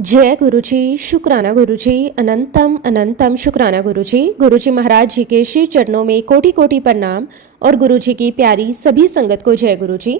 जय गुरुजी, शुक्राना गुरुजी, अनंतम अनंतम शुक्राना गुरुजी। गुरुजी महाराज जी के श्री चरणों में कोटि कोटि प्रणाम और गुरुजी की प्यारी सभी संगत को जय गुरुजी।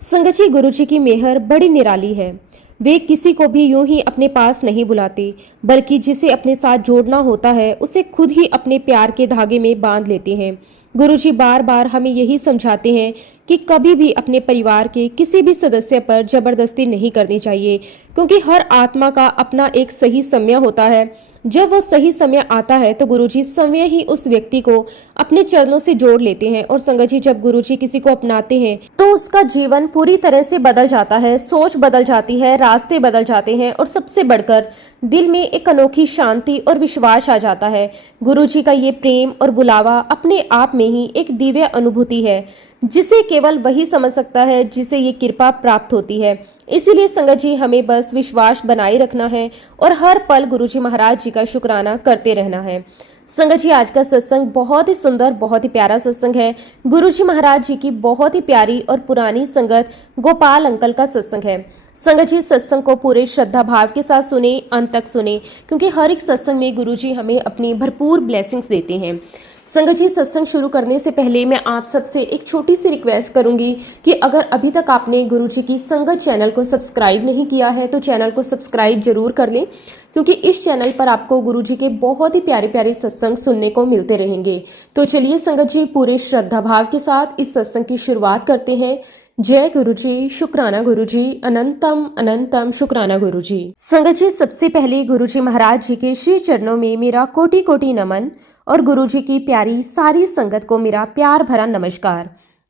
संगत जी, गुरुजी की मेहर बड़ी निराली है। वे किसी को भी यूं ही अपने पास नहीं बुलाते, बल्कि जिसे अपने साथ जोड़ना होता है उसे खुद ही अपने प्यार के धागे में बांध लेते हैं। गुरुजी बार बार हमें यही समझाते हैं कि कभी भी अपने परिवार के किसी भी सदस्य पर जबरदस्ती नहीं करनी चाहिए, क्योंकि हर आत्मा का अपना एक सही समय होता है। जब वो सही समय आता है तो गुरुजी स्वयं ही उस व्यक्ति को अपने चरणों से जोड़ लेते हैं। और संगत जी, जब गुरुजी किसी को अपनाते हैं तो उसका जीवन पूरी तरह से बदल जाता है, सोच बदल जाती है, रास्ते बदल जाते हैं और सबसे बढ़कर दिल में एक अनोखी शांति और विश्वास आ जाता है। गुरुजी का ये प्रेम और बुलावा अपने आप में ही एक दिव्य अनुभूति है, जिसे केवल वही समझ सकता है जिसे ये कृपा प्राप्त होती है। इसीलिए संगत जी, हमें बस विश्वास बनाए रखना है और हर पल गुरुजी महाराज जी का शुक्राना करते रहना है। संगत जी, आज का सत्संग बहुत ही सुंदर, बहुत ही प्यारा सत्संग है। गुरुजी महाराज जी की बहुत ही प्यारी और पुरानी संगत गोपाल अंकल का सत्संग है। संगत जी, सत्संग को पूरे श्रद्धा भाव के साथ सुने, अंत तक सुने, क्योंकि हर एक सत्संग में गुरुजी हमें अपनी भरपूर ब्लेसिंग्स देते हैं। संगत जी, सत्संग शुरू करने से पहले मैं आप सबसे एक छोटी सी रिक्वेस्ट करूंगी कि अगर अभी तक आपने गुरुजी की संगत चैनल को सब्सक्राइब नहीं किया है तो चैनल को सब्सक्राइब जरूर कर लें, क्योंकि इस चैनल पर आपको गुरुजी के बहुत ही प्यारे प्यारे सत्संग सुनने को मिलते रहेंगे। तो चलिए संगत जी, पूरे श्रद्धा भाव के साथ इस सत्संग की शुरुआत करते हैं। जय गुरुजी, शुक्राना गुरुजी, अनंतम अनंतम शुक्राना गुरुजी। संगत जी, सबसे पहले गुरुजी महाराज जी के श्री चरणों में मेरा कोटि कोटि नमन और गुरुजी की प्यारी सारी संगत को मेरा प्यार भरा नमस्कार।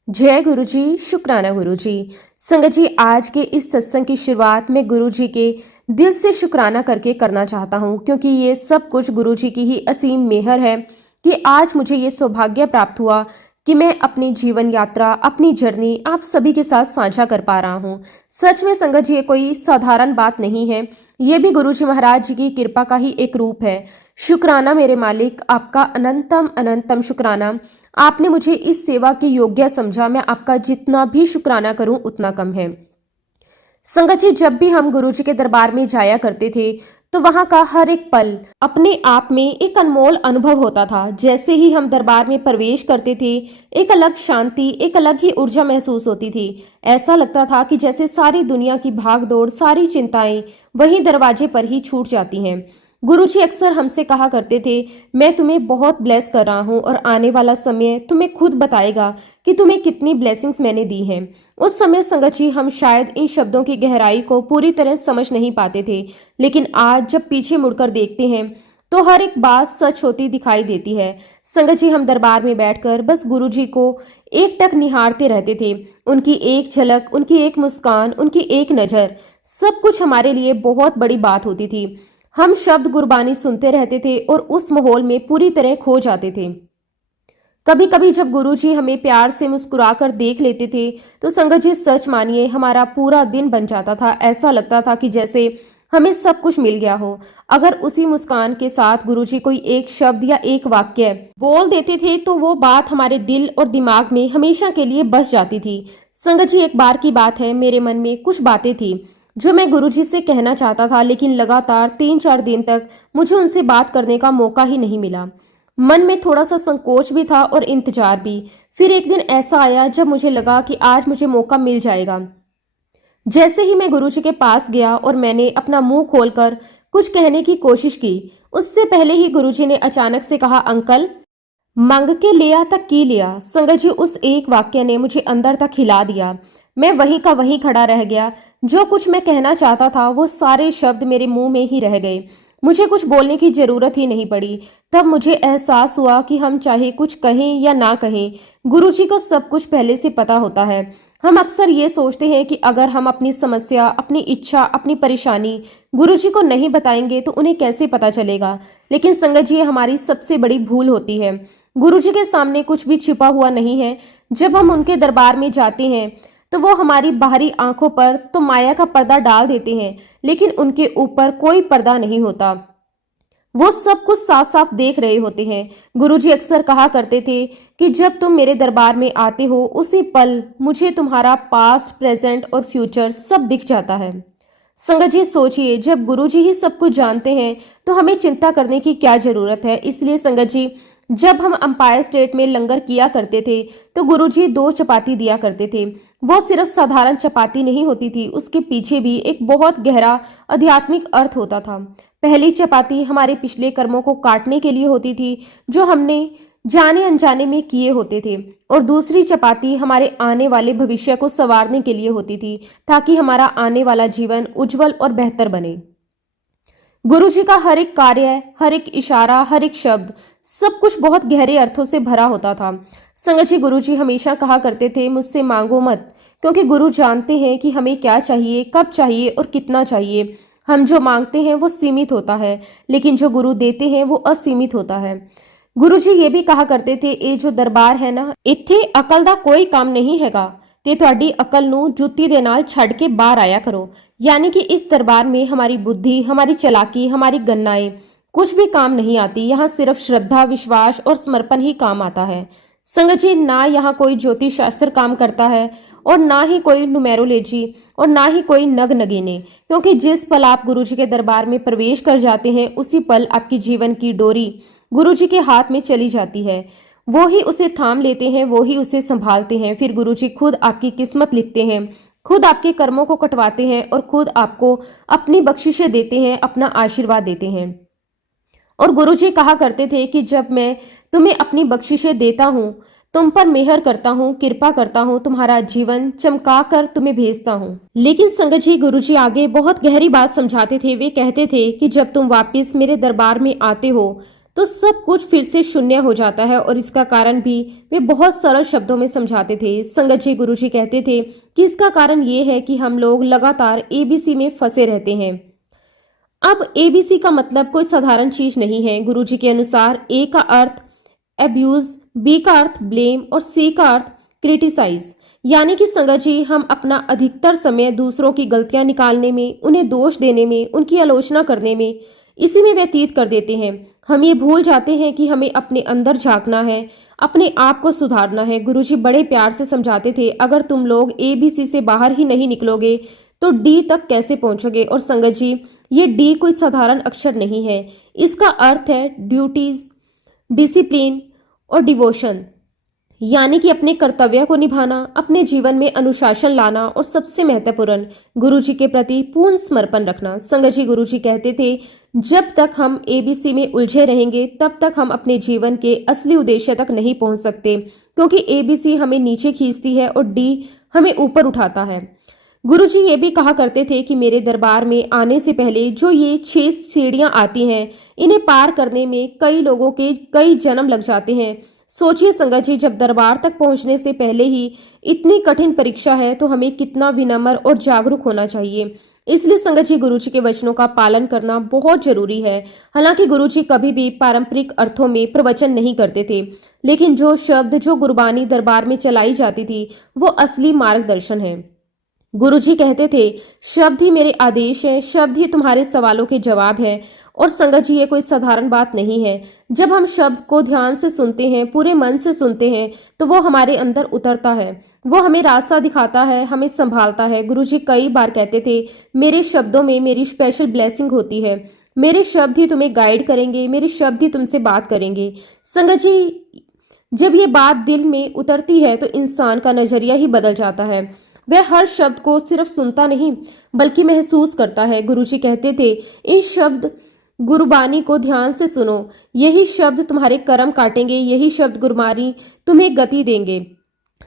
जय गुरुजी, शुक्राना गुरुजी। संगत जी, आज के इस सत्संग की शुरुआत मैं गुरुजी के दिल से शुक्राना करके करना चाहता हूँ, क्योंकि ये सब कुछ गुरुजी की ही असीम मेहर है कि आज मुझे ये सौभाग्य प्राप्त हुआ कि मैं अपनी जीवन यात्रा, अपनी जर्नी आप सभी के साथ साझा कर पा रहा हूँ। सच में संगत जी, ये कोई साधारण बात नहीं है, ये भी गुरुजी महाराज जी की कृपा का ही एक रूप है। शुक्राना मेरे मालिक, आपका अनंतम अनंतम शुक्राना। आपने मुझे इस सेवा के योग्य समझा, मैं आपका जितना भी शुक्राना करूं उतना कम है। संगत जी, जब भी हम गुरुजी के दरबार में जाया करते थे तो वहां का हर एक पल अपने आप में एक अनमोल अनुभव होता था। जैसे ही हम दरबार में प्रवेश करते थे, एक अलग शांति, एक अलग ही ऊर्जा महसूस होती थी। ऐसा लगता था कि जैसे सारी दुनिया की भागदौड़, सारी चिंताएं वहीं दरवाजे पर ही छूट जाती हैं। गुरुजी अक्सर हमसे कहा करते थे, मैं तुम्हें बहुत ब्लेस कर रहा हूँ और आने वाला समय तुम्हें खुद बताएगा कि तुम्हें कितनी ब्लेसिंग्स मैंने दी हैं। उस समय संगत जी, हम शायद इन शब्दों की गहराई को पूरी तरह समझ नहीं पाते थे, लेकिन आज जब पीछे मुड़कर देखते हैं तो हर एक बात सच होती दिखाई देती है। संगत जी, हम दरबार में बैठकर बस गुरुजी को एक टक निहारते रहते थे। उनकी एक झलक, उनकी एक मुस्कान, उनकी एक नज़र, सब कुछ हमारे लिए बहुत बड़ी बात होती थी। हम शब्द गुरबानी सुनते रहते थे और उस माहौल में पूरी तरह खो जाते थे। कभी कभी जब गुरुजी हमें प्यार से मुस्कुराकर देख लेते थे तो संगत जी, सच मानिए, हमारा पूरा दिन बन जाता था। ऐसा लगता था कि जैसे हमें सब कुछ मिल गया हो। अगर उसी मुस्कान के साथ गुरुजी कोई एक शब्द या एक वाक्य बोल देते थे तो वो बात हमारे दिल और दिमाग में हमेशा के लिए बस जाती थी। संगत जी, एक बार की बात है, मेरे मन में कुछ बातें थी जो मैं गुरुजी से कहना चाहता था, लेकिन लगातार 3-4 दिन तक मुझे उनसे बात करने का मौका ही नहीं मिला। मन में थोड़ा सा संकोच भी था और इंतजार भी। फिर एक दिन ऐसा आया जब मुझे लगा कि आज मुझे मौका मिल जाएगा। जैसे ही मैं गुरुजी के पास गया और मैंने अपना मुंह खोलकर कुछ कहने की कोशिश की, उससे पहले ही गुरुजी ने अचानक से कहा, अंकल, मांग के लिया तक की लिया। संगत जी, उस एक वाक्य ने मुझे अंदर तक हिला दिया। मैं वहीं का वहीं खड़ा रह गया। जो कुछ मैं कहना चाहता था वो सारे शब्द मेरे मुंह में ही रह गए। मुझे कुछ बोलने की जरूरत ही नहीं पड़ी। तब मुझे एहसास हुआ कि हम चाहे कुछ कहें या ना कहें, गुरुजी को सब कुछ पहले से पता होता है। हम अक्सर ये सोचते हैं कि अगर हम अपनी समस्या, अपनी इच्छा, अपनी परेशानी गुरुजी को नहीं बताएंगे तो उन्हें कैसे पता चलेगा। लेकिन संगत जी, ये हमारी सबसे बड़ी भूल होती है। गुरुजी के सामने कुछ भी छिपा हुआ नहीं है। जब हम उनके दरबार में जाते हैं तो वो हमारी बाहरी आंखों पर तो माया का पर्दा डाल देते हैं, लेकिन उनके ऊपर कोई पर्दा नहीं होता। वो सब कुछ साफ साफ देख रहे होते हैं। गुरुजी अक्सर कहा करते थे कि जब तुम मेरे दरबार में आते हो उसी पल मुझे तुम्हारा पास्ट, प्रेजेंट और फ्यूचर सब दिख जाता है। संगत जी सोचिए, जब गुरुजी ही सब कुछ जानते हैं तो हमें चिंता करने की क्या जरूरत है। इसलिए संगत जी, जब हम अंपायर स्टेट में लंगर किया करते थे तो गुरुजी 2 चपाती दिया करते थे। वो सिर्फ साधारण चपाती नहीं होती थी, उसके पीछे भी एक बहुत गहरा आध्यात्मिक अर्थ होता था। पहली चपाती हमारे पिछले कर्मों को काटने के लिए होती थी जो हमने जाने अनजाने में किए होते थे, और दूसरी चपाती हमारे आने वाले भविष्य को संवारने के लिए होती थी, ताकि हमारा आने वाला जीवन उज्जवल और बेहतर बने। गुरुजी का हर एक कार्य, हर एक इशारा, हर एक शब्द, सब कुछ बहुत गहरे अर्थों से भरा होता था। संगत जी, गुरुजी हमेशा कहा करते थे, मुझसे मांगो मत, क्योंकि गुरु जानते हैं कि हमें क्या चाहिए, कब चाहिए और कितना चाहिए। हम जो मांगते हैं वो सीमित होता है, लेकिन जो गुरु देते हैं वो असीमित होता है। गुरुजी ये भी कहा करते थे, ਇਹ जो दरबार है ना, ਇੱਥੇ अकल ਦਾ कोई काम नहीं हैगा, ਤੇ ਤੁਹਾਡੀ अकल ਨੂੰ ਜੁੱਤੀ ਦੇ ਨਾਲ ਛੱਡ के बाहर आया करो। यानी कि इस दरबार में हमारी बुद्धि, हमारी चालाकी, हमारी गन्नाएं कुछ भी काम नहीं आती। यहाँ सिर्फ श्रद्धा, विश्वास और समर्पण ही काम आता है। संगत जी, ना यहाँ कोई ज्योतिष शास्त्र काम करता है और ना ही कोई नुमेरोलॉजी और ना ही कोई नग नगीने, क्योंकि जिस पल आप गुरुजी के दरबार में प्रवेश कर जाते हैं उसी पल आपकी जीवन की डोरी गुरुजी के हाथ में चली जाती है। वो ही उसे थाम लेते हैं, वो ही उसे संभालते हैं। फिर गुरुजी खुद आपकी किस्मत लिखते हैं, खुद आपके कर्मों को कटवाते हैं और खुद आपको अपनी बख्शिशें देते हैं, अपना आशीर्वाद देते हैं। और गुरुजी कहा करते थे कि जब मैं तुम्हें अपनी बख्शिशें देता हूँ, तुम पर मेहर करता हूँ, कृपा करता हूँ, तुम्हारा जीवन चमका कर तुम्हें भेजता हूँ। लेकिन संगत जी, गुरुजी आगे बहुत गहरी बात समझाते थे। वे कहते थे कि जब तुम वापिस मेरे दरबार में आते हो तो सब कुछ फिर से शून्य हो जाता है, और इसका कारण भी वे बहुत सरल शब्दों में समझाते थे। संगत जी, गुरुजी कहते थे कि इसका कारण ये है कि हम लोग लगातार एबीसी में फंसे रहते हैं। अब एबीसी का मतलब कोई साधारण चीज नहीं है। गुरुजी के अनुसार ए का अर्थ एब्यूज, बी का अर्थ ब्लेम और सी का अर्थ क्रिटिसाइज। यानी कि संगत जी, हम अपना अधिकतर समय दूसरों की गलतियां निकालने में, उन्हें दोष देने में, उनकी आलोचना करने में, इसी में व्यतीत कर देते हैं। हम ये भूल जाते हैं कि हमें अपने अंदर झांकना है, अपने आप को सुधारना है। गुरुजी बड़े प्यार से समझाते थे, अगर तुम लोग एबीसी से बाहर ही नहीं निकलोगे तो डी तक कैसे पहुंचोगे। और संगत जी, ये डी कोई साधारण अक्षर नहीं है, इसका अर्थ है ड्यूटीज, डिसिप्लिन और डिवोशन। यानी कि अपने कर्तव्य को निभाना, अपने जीवन में अनुशासन लाना और सबसे महत्वपूर्ण गुरुजी के प्रति पूर्ण समर्पण रखना। संगत जी, गुरुजी कहते थे, जब तक हम एबीसी में उलझे रहेंगे तब तक हम अपने जीवन के असली उद्देश्य तक नहीं पहुंच सकते, क्योंकि एबीसी हमें नीचे खींचती है और डी हमें ऊपर उठाता है। गुरुजी ये भी कहा करते थे कि मेरे दरबार में आने से पहले जो ये 6 सीढ़ियां आती हैं, इन्हें पार करने में कई लोगों के कई जन्म लग जाते हैं। सोचिए संगत जी, जब दरबार तक पहुंचने से पहले ही इतनी कठिन परीक्षा है तो हमें कितना विनम्र और जागरूक होना चाहिए। इसलिए संगत जी, गुरुजी के वचनों का पालन करना बहुत जरूरी है। हालांकि गुरुजी कभी भी पारंपरिक अर्थों में प्रवचन नहीं करते थे, लेकिन जो शब्द, जो गुरबानी दरबार में चलाई जाती थी, वो असली मार्गदर्शन है। गुरुजी कहते थे, शब्द ही मेरे आदेश हैं, शब्द ही तुम्हारे सवालों के जवाब हैं। और संगत जी, ये कोई साधारण बात नहीं है। जब हम शब्द को ध्यान से सुनते हैं, पूरे मन से सुनते हैं, तो वो हमारे अंदर उतरता है, वो हमें रास्ता दिखाता है, हमें संभालता है। गुरुजी कई बार कहते थे, मेरे शब्दों में मेरी स्पेशल ब्लेसिंग होती है, मेरे शब्द ही तुम्हें गाइड करेंगे, मेरे शब्द ही तुमसे बात करेंगे। संगत जी, जब ये बात दिल में उतरती है तो इंसान का नजरिया ही बदल जाता है। वह हर शब्द को सिर्फ सुनता नहीं बल्कि महसूस करता है। गुरुजी कहते थे, इन शब्द गुरबानी को ध्यान से सुनो, यही शब्द तुम्हारे कर्म काटेंगे, यही शब्द गुरबानी तुम्हें गति देंगे।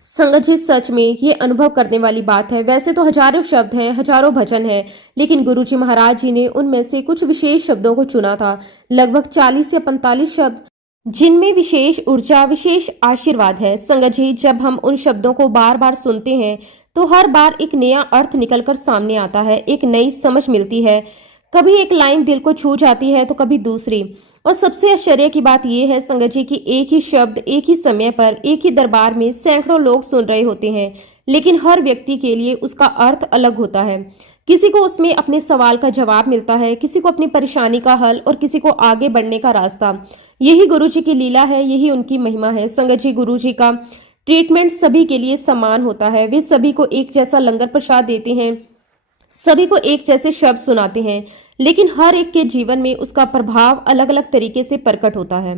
संगत जी, सच में ये अनुभव करने वाली बात है। वैसे तो हजारों शब्द हैं, हजारों भजन हैं, लेकिन गुरुजी महाराज जी ने उनमें से कुछ विशेष शब्दों को चुना था, लगभग 40 या 45 शब्द, जिनमें विशेष ऊर्जा, विशेष आशीर्वाद है। संगत जी, जब हम उन शब्दों को बार बार सुनते हैं तो हर बार एक नया अर्थ निकलकर सामने आता है, एक नई समझ मिलती है। कभी एक लाइन दिल को छू जाती है तो कभी दूसरी। और सबसे आश्चर्य की बात यह है संगत जी कि एक ही शब्द एक ही समय पर एक ही दरबार में सैकड़ों लोग सुन रहे होते हैं, लेकिन हर व्यक्ति के लिए उसका अर्थ अलग होता है। किसी को उसमें अपने सवाल का जवाब मिलता है, किसी को अपनी परेशानी का हल और किसी को आगे बढ़ने का रास्ता। यही गुरुजी की लीला है, यही उनकी महिमा है। संगत जी, गुरुजी का ट्रीटमेंट सभी के लिए समान होता है, वे सभी को एक जैसा लंगर प्रसाद देते हैं, सभी को एक जैसे शब्द सुनाते हैं, लेकिन हर एक के जीवन में उसका प्रभाव अलग अलग तरीके से प्रकट होता है।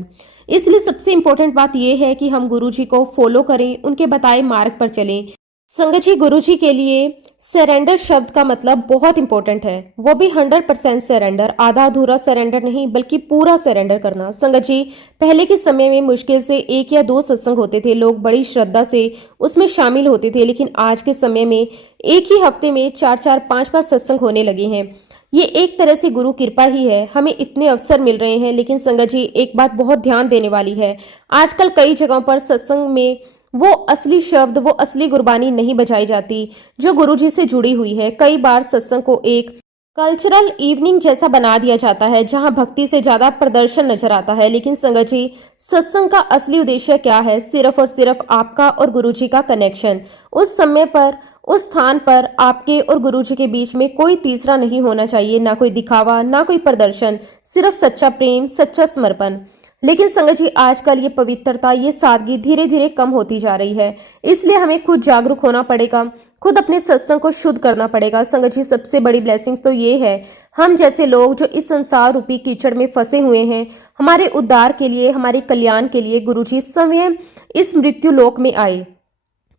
इसलिए सबसे इम्पोर्टेंट बात यह है कि हम गुरुजी को फॉलो करें, उनके बताए मार्ग पर चलें। संगत जी, गुरुजी के लिए सरेंडर शब्द का मतलब बहुत इंपॉर्टेंट है, वो भी 100% सरेंडर, आधा अधूरा सरेंडर नहीं बल्कि पूरा सरेंडर करना। संगत जी, पहले के समय में मुश्किल से 1 या 2 सत्संग होते थे, लोग बड़ी श्रद्धा से उसमें शामिल होते थे, लेकिन आज के समय में एक ही हफ्ते में 4-4, 5-5 सत्संग होने लगे हैं। ये एक तरह से गुरु कृपा ही है, हमें इतने अवसर मिल रहे हैं। लेकिन संगत जी, एक बात बहुत ध्यान देने वाली है, आजकल कई जगहों पर सत्संग में वो असली शब्द, वो असली गुरबानी नहीं बजाई जाती जो गुरुजी से जुड़ी हुई है। कई बार सत्संग को एक कल्चरल इवनिंग जैसा बना दिया जाता है, जहां भक्ति से ज्यादा प्रदर्शन नजर आता है। लेकिन संगत जी, सत्संग का असली उद्देश्य क्या है? सिर्फ और सिर्फ आपका और गुरुजी का कनेक्शन। उस समय पर, उस स्थान पर आपके और गुरुजी के बीच में कोई तीसरा नहीं होना चाहिए, ना कोई दिखावा, ना कोई प्रदर्शन, सिर्फ सच्चा प्रेम, सच्चा समर्पण। लेकिन संगत जी, आजकल ये पवित्रता, ये सादगी धीरे धीरे कम होती जा रही है। इसलिए हमें खुद जागरूक होना पड़ेगा, खुद अपने सत्संग को शुद्ध करना पड़ेगा। संगत जी, सबसे बड़ी ब्लेसिंग्स तो ये है, हम जैसे लोग जो इस संसार रूपी कीचड़ में फंसे हुए हैं, हमारे उद्धार के लिए, हमारे कल्याण के लिए गुरुजी स्वयं इस मृत्यु लोक में आए।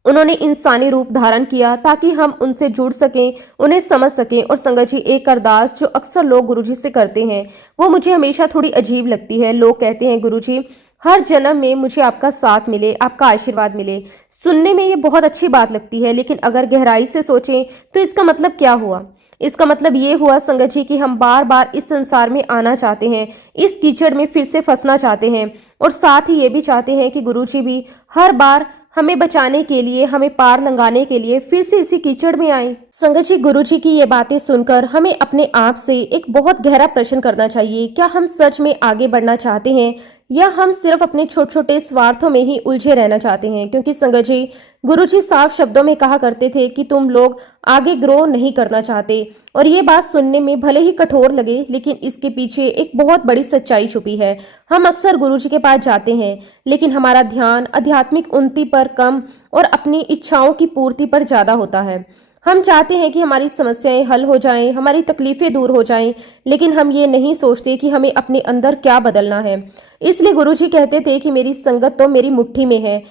उन्होंने इंसानी रूप धारण किया ताकि हम उनसे जुड़ सकें, उन्हें समझ सकें। और संगत जी, एक अरदास जो अक्सर लोग गुरुजी से करते हैं, वो मुझे हमेशा थोड़ी अजीब लगती है। लोग कहते हैं, गुरुजी हर जन्म में मुझे आपका साथ मिले, आपका आशीर्वाद मिले। सुनने में ये बहुत अच्छी बात लगती है, लेकिन अगर गहराई से सोचें तो इसका मतलब क्या हुआ? इसका मतलब ये हुआ संगत जी कि हम बार बार इस संसार में आना चाहते हैं, इस कीचड़ में फिर से फंसना चाहते हैं, और साथ ही ये भी चाहते हैं कि गुरुजी भी हर बार हमें बचाने के लिए, हमें पार लंघाने के लिए फिर से इसी कीचड़ में आए। संगत जी, गुरुजी की ये बातें सुनकर हमें अपने आप से एक बहुत गहरा प्रश्न करना चाहिए। क्या हम सच में आगे बढ़ना चाहते हैं, या हम सिर्फ अपने छोटे छोटे स्वार्थों में ही उलझे रहना चाहते हैं? क्योंकि संगत जी, गुरुजी साफ शब्दों में कहा करते थे कि तुम लोग आगे ग्रो नहीं करना चाहते। और ये बात सुनने में भले ही कठोर लगे, लेकिन इसके पीछे एक बहुत बड़ी सच्चाई छुपी है। हम अक्सर गुरुजी के पास जाते हैं, लेकिन हमारा ध्यान आध्यात्मिक उन्नति पर कम और अपनी इच्छाओं की पूर्ति पर ज्यादा होता है। हम चाहते हैं कि हमारी समस्याएं हल हो जाएं, हमारी तकलीफें दूर हो जाएं, लेकिन हम ये नहीं सोचते कि हमें अपने अंदर क्या बदलना है। इसलिए गुरुजी कहते थे कि मेरी संगत तो मेरी मुट्ठी में है,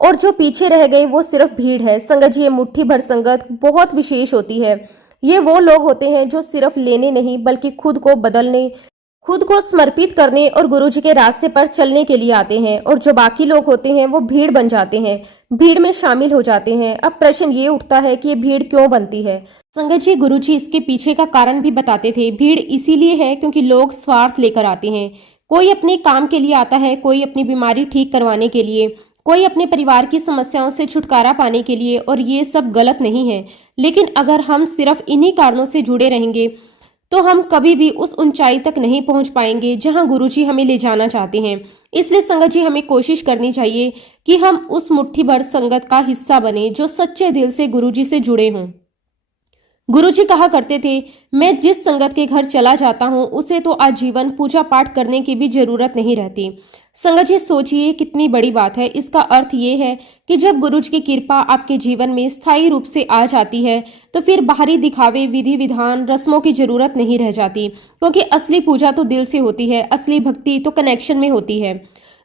और जो पीछे रह गए वो सिर्फ भीड़ है। संगत जी, ये मुट्ठी भर संगत बहुत विशेष होती है। ये वो लोग होते हैं जो सिर्फ लेने नहीं बल्कि खुद को बदलने, खुद को समर्पित करने और गुरुजी के रास्ते पर चलने के लिए आते हैं। और जो बाकी लोग होते हैं वो भीड़ बन जाते हैं, भीड़ में शामिल हो जाते हैं। अब प्रश्न ये उठता है कि ये भीड़ क्यों बनती है? संगत जी, गुरुजी इसके पीछे का कारण भी बताते थे। भीड़ इसीलिए है क्योंकि लोग स्वार्थ लेकर आते हैं। कोई अपने काम के लिए आता है, कोई अपनी बीमारी ठीक करवाने के लिए, कोई अपने परिवार की समस्याओं से छुटकारा पाने के लिए। और ये सब गलत नहीं है, लेकिन अगर हम सिर्फ इन्हीं कारणों से जुड़े रहेंगे तो हम कभी भी उस ऊंचाई तक नहीं पहुंच पाएंगे जहां गुरुजी हमें ले जाना चाहते हैं। इसलिए संगत जी, हमें कोशिश करनी चाहिए कि हम उस मुट्ठी भर संगत का हिस्सा बने जो सच्चे दिल से गुरुजी से जुड़े हों। गुरुजी कहा करते थे, मैं जिस संगत के घर चला जाता हूँ उसे तो आजीवन पूजा पाठ करने की भी जरूरत नहीं रहती। संगत जी, सोचिए कितनी बड़ी बात है। इसका अर्थ ये है कि जब गुरुजी की कृपा आपके जीवन में स्थायी रूप से आ जाती है तो फिर बाहरी दिखावे, विधि विधान, रस्मों की जरूरत नहीं रह जाती, क्योंकि असली पूजा तो दिल से होती है, असली भक्ति तो कनेक्शन में होती है।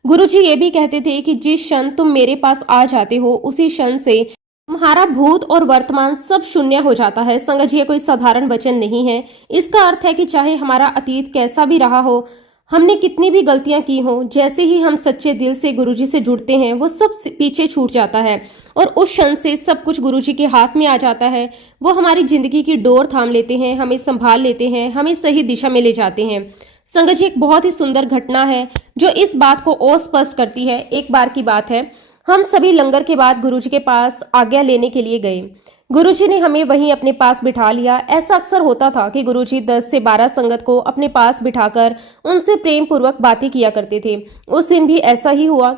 गुरुजी ये भी कहते थे कि जिस क्षण तुम मेरे पास आ जाते हो उसी क्षण से तुम्हारा भूत और वर्तमान सब शून्य हो जाता है। संगत जी, ये कोई साधारण वचन नहीं है। इसका अर्थ है कि चाहे हमारा अतीत कैसा भी रहा हो, हमने कितनी भी गलतियां की हो, जैसे ही हम सच्चे दिल से गुरुजी से जुड़ते हैं वो सब पीछे छूट जाता है और उस क्षण से सब कुछ गुरुजी के हाथ में आ जाता है। वो हमारी जिंदगी की डोर थाम लेते हैं, हमें संभाल लेते हैं, हमें सही दिशा में ले जाते हैं। संगत जी, एक बहुत ही सुंदर घटना है जो इस बात को और स्पष्ट करती है। एक बार की बात है, हम सभी लंगर के बाद गुरुजी के पास आज्ञा लेने के लिए गए। गुरुजी ने हमें वहीं अपने पास बिठा लिया। ऐसा अक्सर होता था कि गुरुजी 10 से 12 संगत को अपने पास बिठाकर उनसे प्रेम पूर्वक बातें किया करते थे। उस दिन भी ऐसा ही हुआ।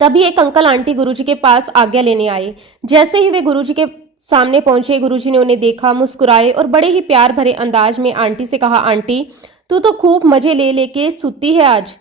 तभी एक अंकल आंटी गुरुजी के पास आज्ञा लेने आए। जैसे ही वे गुरुजी के सामने पहुंचे, गुरुजी ने उन्हें देखा, मुस्कुराए और बड़े ही प्यार भरे अंदाज में आंटी से कहा, आंटी तू तो खूब मजे ले लेके सुती है आज।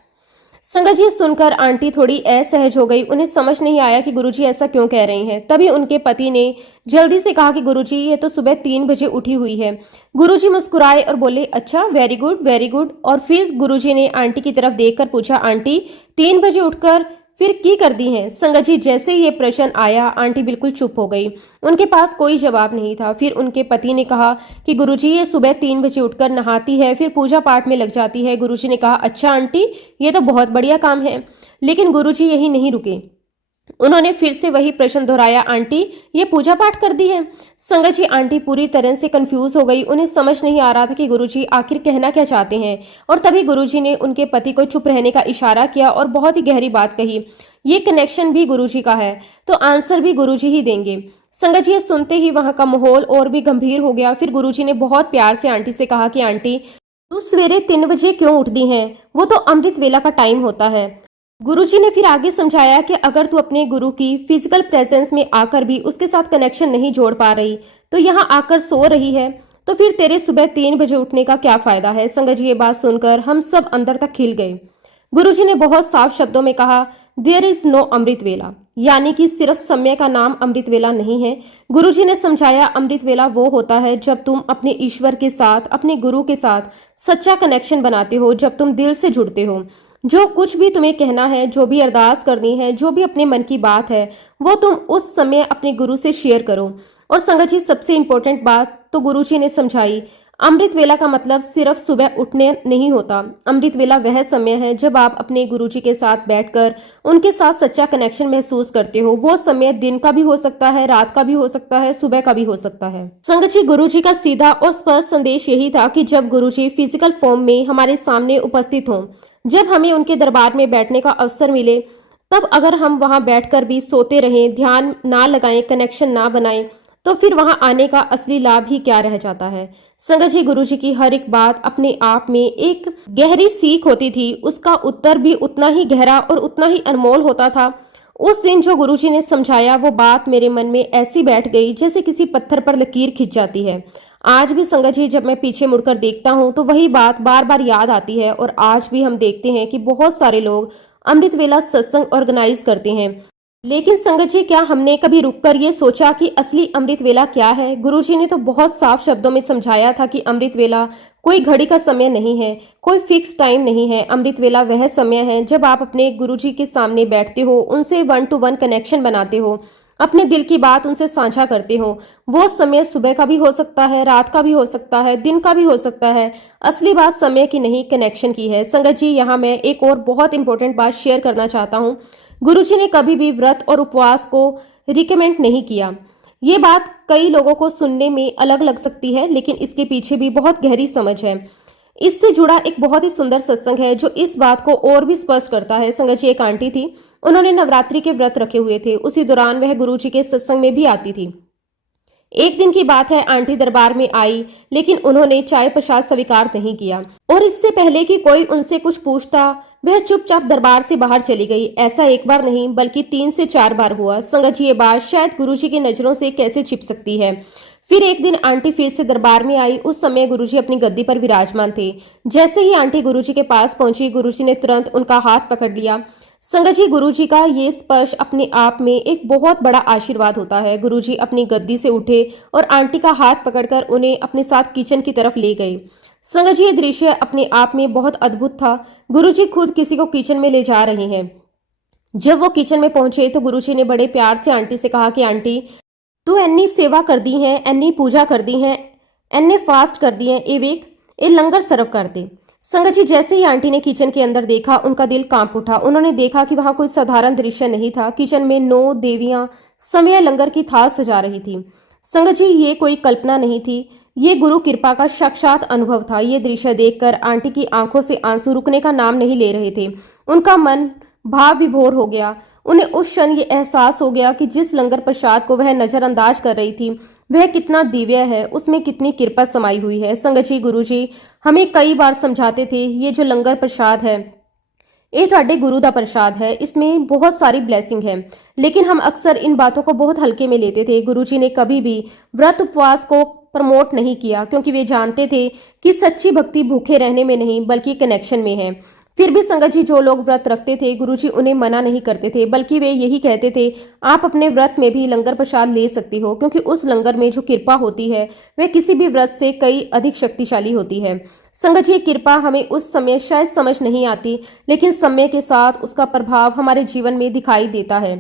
संगत जी सुनकर आंटी थोड़ी असहज हो गई। उन्हें समझ नहीं आया कि गुरुजी ऐसा क्यों कह रही हैं। तभी उनके पति ने जल्दी से कहा कि गुरुजी ये तो सुबह 3 बजे उठी हुई है। गुरुजी मुस्कुराए और बोले अच्छा वेरी गुड वेरी गुड। और फिर गुरुजी ने आंटी की तरफ देखकर पूछा आंटी 3 बजे उठकर फिर की कर दी हैं। संगत जी जैसे ही ये प्रश्न आया आंटी बिल्कुल चुप हो गई। उनके पास कोई जवाब नहीं था। फिर उनके पति ने कहा कि गुरुजी ये सुबह 3 बजे उठकर नहाती है फिर पूजा पाठ में लग जाती है। गुरुजी ने कहा अच्छा आंटी ये तो बहुत बढ़िया काम है। लेकिन गुरुजी यही नहीं रुके। उन्होंने फिर से वही प्रश्न दोहराया आंटी ये पूजा पाठ कर दी है। संगत जी आंटी पूरी तरह से कंफ्यूज हो गई। उन्हें समझ नहीं आ रहा था कि गुरुजी आखिर कहना क्या चाहते हैं। और तभी गुरुजी ने उनके पति को चुप रहने का इशारा किया और बहुत ही गहरी बात कही ये कनेक्शन भी गुरुजी का है तो आंसर भी गुरुजी ही देंगे। संगत जी ये सुनते ही वहां का माहौल और भी गंभीर हो गया। फिर गुरुजी ने बहुत प्यार से आंटी से कहा कि आंटी तू सवेरे 3 बजे क्यों उठती हैं? वो तो अमृत वेला का टाइम होता है। गुरुजी ने फिर आगे समझाया कि अगर तू अपने गुरु की फिजिकल प्रेजेंस में आकर भी उसके साथ कनेक्शन नहीं जोड़ पा रही तो यहाँ आकर सो रही है तो फिर तेरे सुबह 3 बजे उठने का क्या फायदा है। संगत जी ये बात सुनकर हम सब अंदर तक खिल गए। गुरुजी ने बहुत साफ शब्दों में कहा देयर इज नो अमृत वेला, यानी कि सिर्फ समय का नाम अमृत वेला नहीं है। गुरुजी ने समझाया अमृत वेला वो होता है जब तुम अपने ईश्वर के साथ अपने गुरु के साथ सच्चा कनेक्शन बनाते हो, जब तुम दिल से जुड़ते हो। जो कुछ भी तुम्हें कहना है, जो भी अरदास करनी है, जो भी अपने मन की बात है वो तुम उस समय अपने गुरु से शेयर करो। और संगत जी सबसे इंपॉर्टेंट बात तो गुरुजी ने समझाई अमृत वेला का मतलब सिर्फ सुबह उठने नहीं होता। अमृत वेला वह समय है जब आप अपने गुरुजी के साथ बैठकर उनके साथ सच्चा कनेक्शन महसूस करते हो। वो समय दिन का भी हो सकता है, रात का भी हो सकता है, सुबह का भी हो सकता है। संगत जी गुरुजी का सीधा और स्पष्ट संदेश यही था कि जब गुरुजी फिजिकल फॉर्म में हमारे सामने उपस्थित हों, जब हमें उनके दरबार में बैठने का अवसर मिले, तब अगर हम वहां बैठकर भी सोते रहें, ध्यान ना लगाएं, कनेक्शन ना बनाएं, तो फिर वहां आने का असली लाभ ही क्या रह जाता है। संगत जी गुरुजी की हर एक बात अपने आप में एक गहरी सीख होती थी। उसका उत्तर भी उतना ही गहरा और उतना ही अनमोल होता था। उस दिन जो गुरुजी ने समझाया वो बात मेरे मन में ऐसी बैठ गई जैसे किसी पत्थर पर लकीर खिंच जाती है। आज भी संगत जी जब मैं पीछे मुड़कर देखता हूँ तो वही बात बार बार याद आती है। और आज भी हम देखते हैं कि बहुत सारे लोग अमृत वेला सत्संग ऑर्गेनाइज करते हैं, लेकिन संगत जी क्या हमने कभी रुककर ये सोचा कि असली अमृत वेला क्या है? गुरुजी ने तो बहुत साफ शब्दों में समझाया था कि अमृत वेला कोई घड़ी का समय नहीं है, कोई फिक्स टाइम नहीं है। अमृत वेला वह समय है जब आप अपने गुरुजी के सामने बैठते हो, उनसे 1-to-1 कनेक्शन बनाते हो, अपने दिल की बात उनसे साझा करते हो। वो समय सुबह का भी हो सकता है, रात का भी हो सकता है, दिन का भी हो सकता है। असली बात समय की नहीं कनेक्शन की है। संगत जी यहाँ मैं एक और बहुत इंपॉर्टेंट बात शेयर करना चाहता हूँ। गुरुजी ने कभी भी व्रत और उपवास को रिकमेंड नहीं किया। ये बात कई लोगों को सुनने में अलग लग सकती है, लेकिन इसके पीछे भी बहुत गहरी समझ है। इससे जुड़ा एक बहुत ही सुंदर सत्संग है जो इस बात को और भी स्पष्ट करता है। संगत जी एक आंटी थी, उन्होंने नवरात्रि के व्रत रखे हुए थे। उसी दौरान वह गुरुजी के सत्संग में भी आती थी। एक दिन की बात है, आंटी दरबार में आई, लेकिन उन्होंने चाय प्रसाद स्वीकार नहीं किया और इससे पहले कि कोई उनसे कुछ पूछता वह चुपचाप दरबार से बाहर चली गई। ऐसा एक बार नहीं बल्कि 3 से 4 बार हुआ। संगत जी ये बात शायद गुरुजी की नजरों से कैसे छिप सकती है। फिर एक दिन आंटी फिर से दरबार में आई। उस समय गुरुजी अपनी गद्दी पर विराजमान थे। जैसे ही आंटी गुरुजी के पास पहुंची, गुरुजी ने तुरंत उनका हाथ पकड़ लिया। संगत जी गुरुजी का ये स्पर्श अपने आप में एक बहुत बड़ा आशीर्वाद होता है। गुरुजी अपनी गद्दी से उठे और आंटी का हाथ पकड़कर उन्हें अपने साथ किचन की तरफ ले गए। संगत जी ये दृश्य अपने आप में बहुत अद्भुत था। गुरुजी खुद किसी को किचन में ले जा रहे हैं। जब वो किचन में पहुंचे तो गुरुजी ने बड़े प्यार से आंटी से कहा कि आंटी तू एनी सेवा कर दी है, एनी पूजा कर दी है, एने फास्ट कर दी है, ए वेक ए लंगर सर्व कर दे। संगत जी जैसे ही आंटी ने किचन के अंदर देखा उनका दिल कांप उठा। उन्होंने देखा कि वहां कोई साधारण दृश्य नहीं था। किचन में 9 देवियां समय लंगर की थाल सजा रही थी। संगत जी ये कोई कल्पना नहीं थी, ये गुरु कृपा का साक्षात अनुभव था। ये दृश्य देखकर आंटी की आंखों से आंसू रुकने का नाम नहीं ले रहे थे। उनका मन भाव विभोर हो गया। उन्हें उस क्षण ये एहसास हो गया कि जिस लंगर प्रसाद को वह नजरअंदाज कर रही थी वह कितना दिव्य है, उसमें कितनी कृपा समाई हुई है। संगत जी गुरुजी हमें कई बार समझाते थे ये जो लंगर प्रसाद है ये ਤੁਹਾਡੇ गुरु का प्रसाद है, इसमें बहुत सारी ब्लेसिंग है, लेकिन हम अक्सर इन बातों को बहुत हल्के में लेते थे। गुरुजी ने कभी भी व्रत उपवास को प्रमोट नहीं किया क्योंकि वे जानते थे कि सच्ची भक्ति भूखे रहने में नहीं बल्कि कनेक्शन में है। फिर भी संगत जी जो लोग व्रत रखते थे गुरुजी उन्हें मना नहीं करते थे, बल्कि वे यही कहते थे आप अपने व्रत में भी लंगर प्रसाद ले सकती हो, क्योंकि उस लंगर में जो कृपा होती है वह किसी भी व्रत से कई अधिक शक्तिशाली होती है। संगत जी, ये कृपा हमें उस समय शायद समझ नहीं आती, लेकिन समय के साथ उसका प्रभाव हमारे जीवन में दिखाई देता है।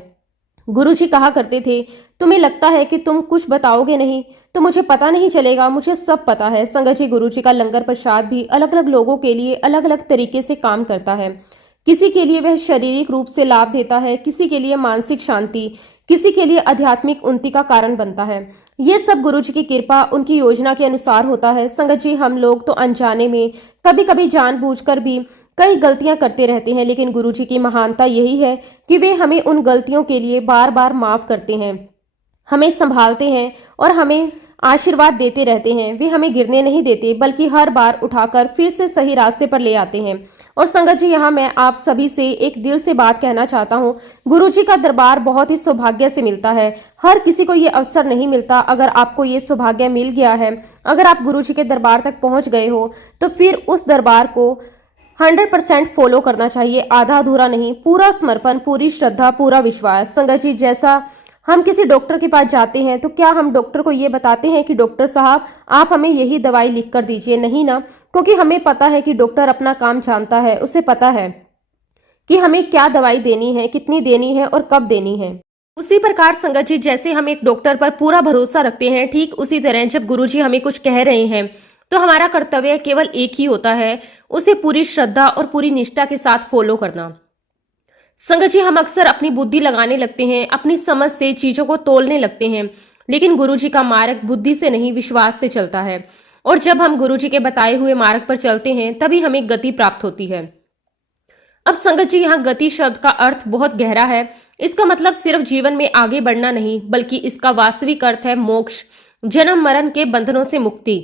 गुरुजी कहा करते थे, तुम्हें लगता है कि तुम कुछ बताओगे नहीं तो मुझे पता नहीं चलेगा, मुझे सब पता है। संगत जी, गुरुजी का लंगर प्रसाद भी अलग अलग लोगों के लिए अलग अलग तरीके से काम करता है। किसी के लिए वह शारीरिक रूप से लाभ देता है, किसी के लिए मानसिक शांति, किसी के लिए आध्यात्मिक उन्नति का कारण बनता है। ये सब गुरुजी की कृपा उनकी योजना के अनुसार होता है। संगत जी, हम लोग तो अनजाने में कभी कभी जानबूझकर भी कई गलतियां करते रहते हैं, लेकिन गुरुजी की महानता यही है कि वे हमें उन गलतियों के लिए बार बार माफ करते हैं, हमें संभालते हैं और हमें आशीर्वाद देते रहते हैं। वे हमें गिरने नहीं देते, बल्कि हर बार उठाकर फिर से सही रास्ते पर ले आते हैं। और संगत जी, यहाँ मैं आप सभी से एक दिल से बात कहना चाहता हूँ, गुरुजी का दरबार बहुत ही सौभाग्य से मिलता है। हर किसी को ये अवसर नहीं मिलता। अगर आपको ये सौभाग्य मिल गया है, अगर आप गुरुजी के दरबार तक पहुँच गए हो, तो फिर उस दरबार को 100% फॉलो करना चाहिए, आधा अधूरा नहीं, पूरा समर्पण, पूरी श्रद्धा, पूरा विश्वास। संगत जी, जैसा हम किसी डॉक्टर के पास जाते हैं तो क्या हम डॉक्टर को ये बताते हैं कि डॉक्टर साहब आप हमें यही दवाई लिख कर दीजिए? नहीं ना, क्योंकि हमें पता है कि डॉक्टर अपना काम जानता है, उसे पता है कि हमें क्या दवाई देनी है, कितनी देनी है और कब देनी है। उसी प्रकार संगत जी, जैसे हम एक डॉक्टर पर पूरा भरोसा रखते हैं, ठीक उसी तरह जब गुरुजी हमें कुछ कह रहे हैं तो हमारा कर्तव्य केवल एक ही होता है, उसे पूरी श्रद्धा और पूरी निष्ठा के साथ फॉलो करना। संगत जी, हम अक्सर अपनी बुद्धि लगाने लगते हैं, अपनी समझ से चीजों को तोलने लगते हैं, लेकिन गुरुजी का मार्ग बुद्धि से नहीं विश्वास से चलता है। और जब हम गुरुजी के बताए हुए मार्ग पर चलते हैं तभी हमें गति प्राप्त होती है। अब संगत जी, यहाँ गति शब्द का अर्थ बहुत गहरा है। इसका मतलब सिर्फ जीवन में आगे बढ़ना नहीं, बल्कि इसका वास्तविक अर्थ है मोक्ष, जन्म मरण के बंधनों से मुक्ति।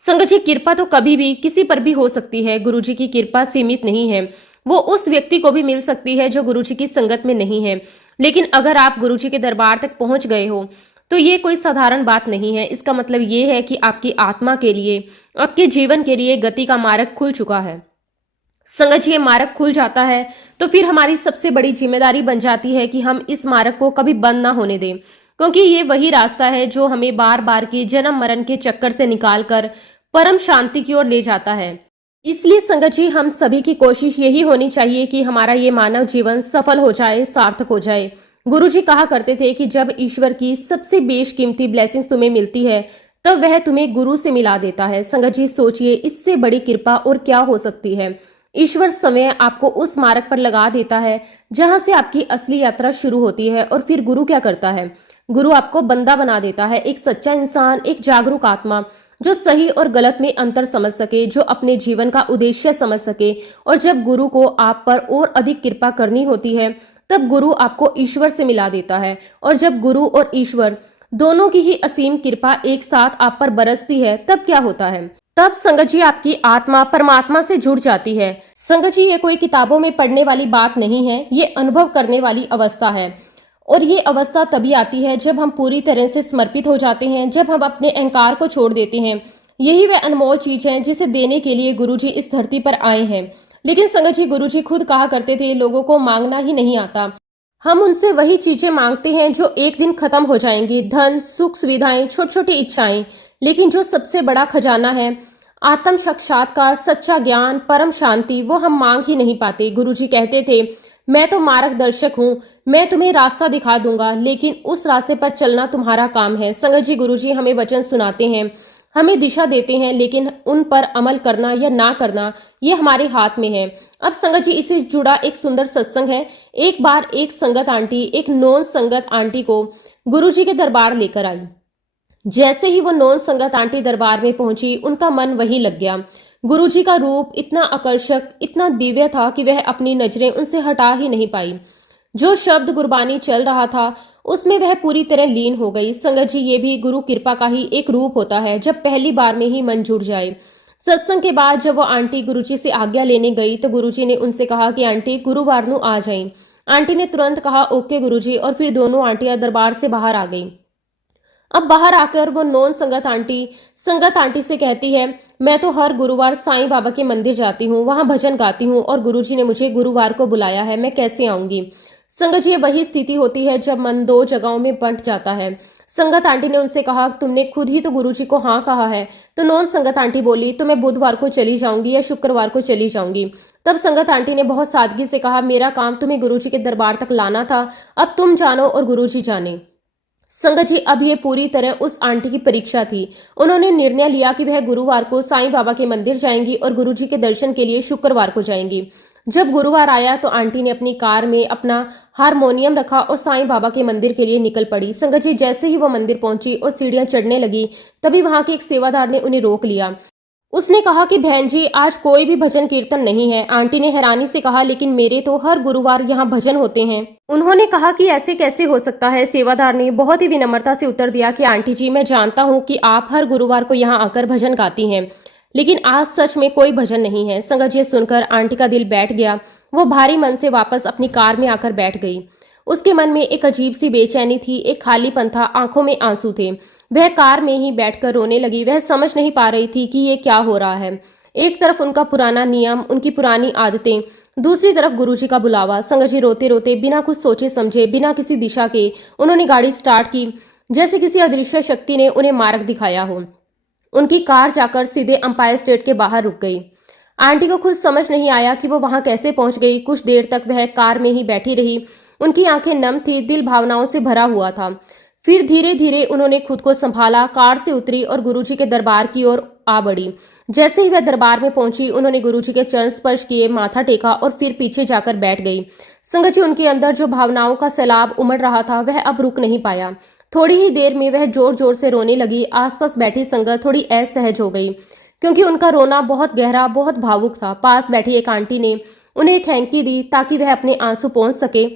संगत जी, कृपा तो कभी भी किसी पर भी हो सकती है। गुरुजी की कृपा सीमित नहीं है, वो उस व्यक्ति को भी मिल सकती है जो गुरुजी की संगत में नहीं है। लेकिन अगर आप गुरुजी के दरबार तक पहुंच गए हो तो ये कोई साधारण बात नहीं है। इसका मतलब ये है कि आपकी आत्मा के लिए, आपके जीवन के लिए गति का मार्ग खुल चुका है। संगत जी, ये मार्ग खुल जाता है तो फिर हमारी सबसे बड़ी जिम्मेदारी बन जाती है कि हम इस मार्ग को कभी बंद ना होने दें, क्योंकि ये वही रास्ता है जो हमें बार बार के जन्म मरण के चक्कर से निकालकर परम शांति की ओर ले जाता है। इसलिए संगत जी, हम सभी की कोशिश यही होनी चाहिए कि हमारा ये मानव जीवन सफल हो जाए, सार्थक हो जाए। गुरुजी कहा करते थे कि जब ईश्वर की सबसे बेशकीमती ब्लेसिंग्स तुम्हें मिलती है तब वह तुम्हें गुरु से मिला देता है। संगत जी, सोचिए इससे बड़ी कृपा और क्या हो सकती है। ईश्वर समय आपको उस मार्ग पर लगा देता है जहां से आपकी असली यात्रा शुरू होती है। और फिर गुरु क्या करता है? गुरु आपको बंदा बना देता है, एक सच्चा इंसान, एक जागरूक आत्मा जो सही और गलत में अंतर समझ सके, जो अपने जीवन का उद्देश्य समझ सके। और जब गुरु को आप पर और अधिक कृपा करनी होती है तब गुरु आपको ईश्वर से मिला देता है। और जब गुरु और ईश्वर दोनों की ही असीम कृपा एक साथ आप पर बरसती है तब क्या होता है? तब संगत जी, आपकी आत्मा परमात्मा से जुड़ जाती है। संगत जी, ये कोई किताबों में पढ़ने वाली बात नहीं है, ये अनुभव करने वाली अवस्था है। और ये अवस्था तभी आती है जब हम पूरी तरह से समर्पित हो जाते हैं, जब हम अपने अहंकार को छोड़ देते हैं। यही वह अनमोल चीज है जिसे देने के लिए गुरुजी इस धरती पर आए हैं। लेकिन संगत जी, गुरुजी खुद कहा करते थे, लोगों को मांगना ही नहीं आता, हम उनसे वही चीजें मांगते हैं जो एक दिन खत्म हो जाएंगी, धन, सुख, सुविधाएं, छोटी छोटी इच्छाएं। लेकिन जो सबसे बड़ा खजाना है, आत्म साक्षात्कार, सच्चा ज्ञान, परम शांति, वो हम मांग ही नहीं पाते। गुरुजी कहते थे, मैं तो मार्गदर्शक हूँ, मैं तुम्हें रास्ता दिखा दूंगा, लेकिन उस रास्ते पर चलना तुम्हारा काम है। संगत जी, गुरुजी हमें वचन सुनाते हैं, हमें दिशा देते हैं, लेकिन उन पर अमल करना या ना करना ये हमारे हाथ में है। अब संगत जी, इससे जुड़ा एक सुंदर सत्संग है। एक बार एक संगत आंटी एक नॉन संगत आंटी को गुरुजी के दरबार लेकर आई। जैसे ही वो नॉन संगत आंटी दरबार में पहुंची, उनका मन वहीं लग गया। गुरुजी का रूप इतना आकर्षक, इतना दिव्य था कि वह अपनी नजरें उनसे हटा ही नहीं पाई। जो शब्द गुरबानी चल रहा था उसमें वह पूरी तरह लीन हो गई। संगत जी, ये भी गुरु कृपा का ही एक रूप होता है, जब पहली बार में ही मन जुड़ जाए। सत्संग के बाद जब वो आंटी गुरुजी से आज्ञा लेने गई तो गुरुजी ने उनसे कहा कि आंटी गुरुवार नू आ जाए। आंटी ने तुरंत कहा ओके गुरुजी, और फिर दोनों आंटियां दरबार से बाहर आ गई। अब बाहर आकर वो नॉन संगत आंटी से कहती है, मैं तो हर गुरुवार साईं बाबा के मंदिर जाती हूँ, वहां भजन गाती हूँ और गुरुजी ने मुझे गुरुवार को बुलाया है, मैं कैसे आऊंगी। संगत जी, ये वही स्थिति होती है जब मन दो जगहों में बंट जाता है। संगत आंटी ने उनसे कहा, तुमने खुद ही तो गुरुजी को हाँ कहा है। तो नॉन संगत आंटी बोली, तो मैं बुधवार को चली जाऊंगी या शुक्रवार को चली जाऊंगी। तब संगत आंटी ने बहुत सादगी से कहा, मेरा काम तुम्हें गुरुजी के दरबार तक लाना था, अब तुम जानो और गुरुजी जाने। संगत जी, अब ये पूरी तरह उस आंटी की परीक्षा थी। उन्होंने निर्णय लिया कि वह गुरुवार को साईं बाबा के मंदिर जाएंगी और गुरुजी के दर्शन के लिए शुक्रवार को जाएंगी। जब गुरुवार आया तो आंटी ने अपनी कार में अपना हारमोनियम रखा और साईं बाबा के मंदिर के लिए निकल पड़ी। संगत जी, जैसे ही वो मंदिर पहुंची और सीढ़ियां चढ़ने लगी, तभी वहां के एक सेवादार ने उन्हें रोक लिया। उसने कहा कि बहन जी, आज कोई भी भजन कीर्तन नहीं है। आंटी ने हैरानी से कहा, लेकिन मेरे तो हर गुरुवार यहाँ भजन होते हैं। उन्होंने कहा कि ऐसे कैसे हो सकता है। सेवादार ने बहुत ही विनम्रता से उत्तर दिया कि आंटी जी, मैं जानता हूँ कि आप हर गुरुवार को यहाँ आकर भजन गाती हैं, लेकिन आज सच में कोई भजन नहीं है। संगत जी, सुनकर आंटी का दिल बैठ गया। वो भारी मन से वापस अपनी कार में आकर बैठ गई। उसके मन में एक अजीब सी बेचैनी थी, एक खालीपन था, आंखों में आंसू थे। वह कार में ही बैठकर रोने लगी। वह समझ नहीं पा रही थी कि ये क्या हो रहा है। एक तरफ उनका पुराना नियम, उनकी पुरानी आदतें, दूसरी तरफ गुरुजी का बुलावा। संगत जी, रोते रोते बिना कुछ सोचे समझे, बिना किसी दिशा के उन्होंने गाड़ी स्टार्ट की, जैसे किसी अदृश्य शक्ति ने उन्हें मार्ग दिखाया हो। उनकी कार जाकर सीधे अंपायर स्टेट के बाहर रुक गई। आंटी को खुद समझ नहीं आया कि वो वहां कैसे पहुंच गई। कुछ देर तक वह कार में ही बैठी रही। उनकी आंखें नम थी, दिल भावनाओं से भरा हुआ था। फिर धीरे धीरे उन्होंने खुद को संभाला, कार से उतरी और गुरुजी के दरबार की ओर आ बढ़ी। जैसे ही वह दरबार में पहुंची, उन्होंने गुरुजी के चरण स्पर्श किए, माथा टेका और फिर पीछे जाकर बैठ गई। संगत जी, उनके अंदर जो भावनाओं का सैलाब उमड़ रहा था, वह अब रुक नहीं पाया। थोड़ी ही देर में वह जोर जोर से रोने लगी। आसपास बैठी संगत थोड़ी असहज हो गई, क्योंकि उनका रोना बहुत गहरा, बहुत भावुक था। पास बैठी एक आंटी ने उन्हें एक हैंकी दी ताकि वह अपने आंसू पोंछ सके।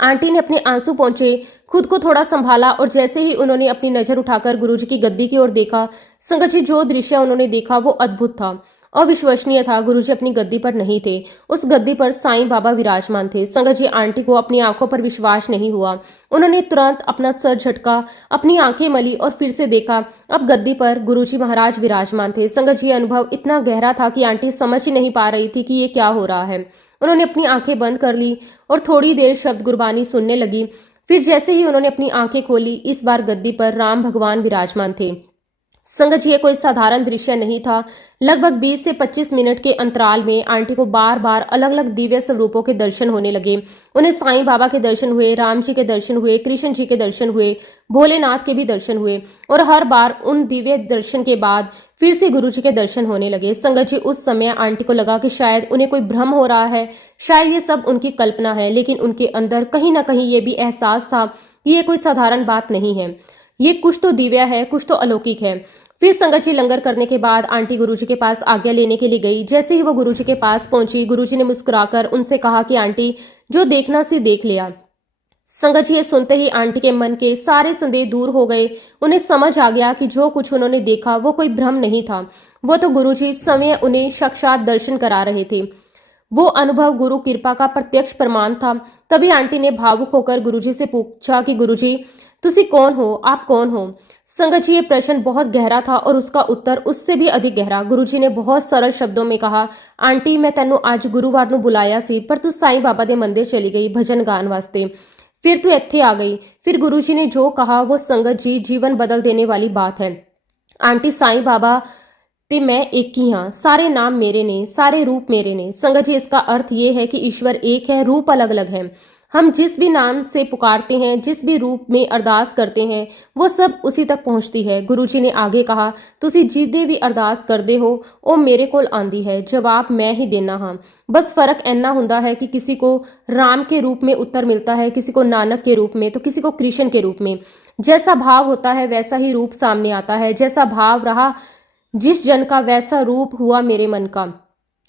आंटी ने अपने आंसू पोंछे, खुद को थोड़ा संभाला और जैसे ही उन्होंने अपनी नजर उठाकर गुरुजी की गद्दी की ओर देखा, संगत जी, जो दृश्य उन्होंने देखा वो अद्भुत था, अविश्वसनीय था। गुरुजी अपनी गद्दी पर नहीं थे, उस गद्दी पर साईं बाबा विराजमान थे। संगत जी, आंटी को अपनी आंखों पर विश्वास नहीं हुआ। उन्होंने तुरंत अपना सर झटका, अपनी आंखें मली और फिर से देखा। अब गद्दी पर गुरुजी महाराज विराजमान थे। संगत जी, अनुभव इतना गहरा था कि आंटी समझ ही नहीं पा रही थी कि ये क्या हो रहा है। उन्होंने अपनी आंखें बंद कर ली और थोड़ी देर शब्द गुरबानी सुनने लगी। फिर जैसे ही उन्होंने अपनी आंखें खोली, इस बार गद्दी पर राम भगवान विराजमान थे। संगत जी, ये कोई साधारण दृश्य नहीं था। लगभग 20 से 25 मिनट के अंतराल में आंटी को बार बार अलग अलग दिव्य स्वरूपों के दर्शन होने लगे। उन्हें साईं बाबा के दर्शन हुए, राम जी के दर्शन हुए, कृष्ण जी के दर्शन हुए, भोलेनाथ के भी दर्शन हुए और हर बार उन दिव्य दर्शन के बाद फिर से गुरु जी के दर्शन होने लगे। संगत जी, उस समय आंटी को लगा कि शायद उन्हें कोई भ्रम हो रहा है, शायद ये सब उनकी कल्पना है, लेकिन उनके अंदर कहीं ना कहीं ये भी एहसास था कि ये कोई साधारण बात नहीं है, ये कुछ तो दिव्य है, कुछ तो अलौकिक है। फिर संगत जी, लंगर करने के बाद आंटी गुरुजी के पास आज्ञा लेने के लिए गई। जैसे ही वो गुरुजी के पास पहुंची, गुरुजी ने मुस्कुराकर उनसे कहा कि आंटी, जो देखना से देख लिया। संगत जी, ये सुनते ही आंटी के मन के सारे संदेह दूर हो गए। उन्हें समझ आ गया कि जो कुछ उन्होंने देखा वो कोई भ्रम नहीं था, वो तो गुरुजी स्वयं उन्हें साक्षात दर्शन करा रहे थे। वो अनुभव गुरु कृपा का प्रत्यक्ष प्रमाण था। तभी आंटी ने भावुक होकर गुरुजी से पूछा कि गुरुजी, तुसी कौन हो, आप कौन हो। संगत जी, ये प्रश्न बहुत गहरा था और उसका उत्तर उससे भी अधिक गहरा। गुरुजी ने बहुत सरल शब्दों में कहा, आंटी, मैं तेनू आज गुरुवार नू बुलाया सी, पर तू साईं बाबा दे मंदिर चली गई भजन गान वास्ते, फिर तू इत्थे आ गई। फिर गुरुजी ने जो कहा वो संगत जी जीवन बदल देने वाली बात है। आंटी, साईं बाबा ते मैं एक ही हाँ, सारे नाम मेरे ने, सारे रूप मेरे ने। संगत जी, इसका अर्थ ये है कि ईश्वर एक है, रूप अलग अलग है। हम जिस भी नाम से पुकारते हैं, जिस भी रूप में अरदास करते हैं, वो सब उसी तक पहुंचती है। गुरुजी ने आगे कहा, तुसी जिदे भी अरदास करते हो वो मेरे कोल आंदी है, जवाब मैं ही देना हाँ। बस फर्क इन्ना हुंदा है कि किसी को राम के रूप में उत्तर मिलता है, किसी को नानक के रूप में, तो किसी को कृष्ण के रूप में। जैसा भाव होता है वैसा ही रूप सामने आता है, जैसा भाव रहा जिस जन का वैसा रूप हुआ मेरे मन का।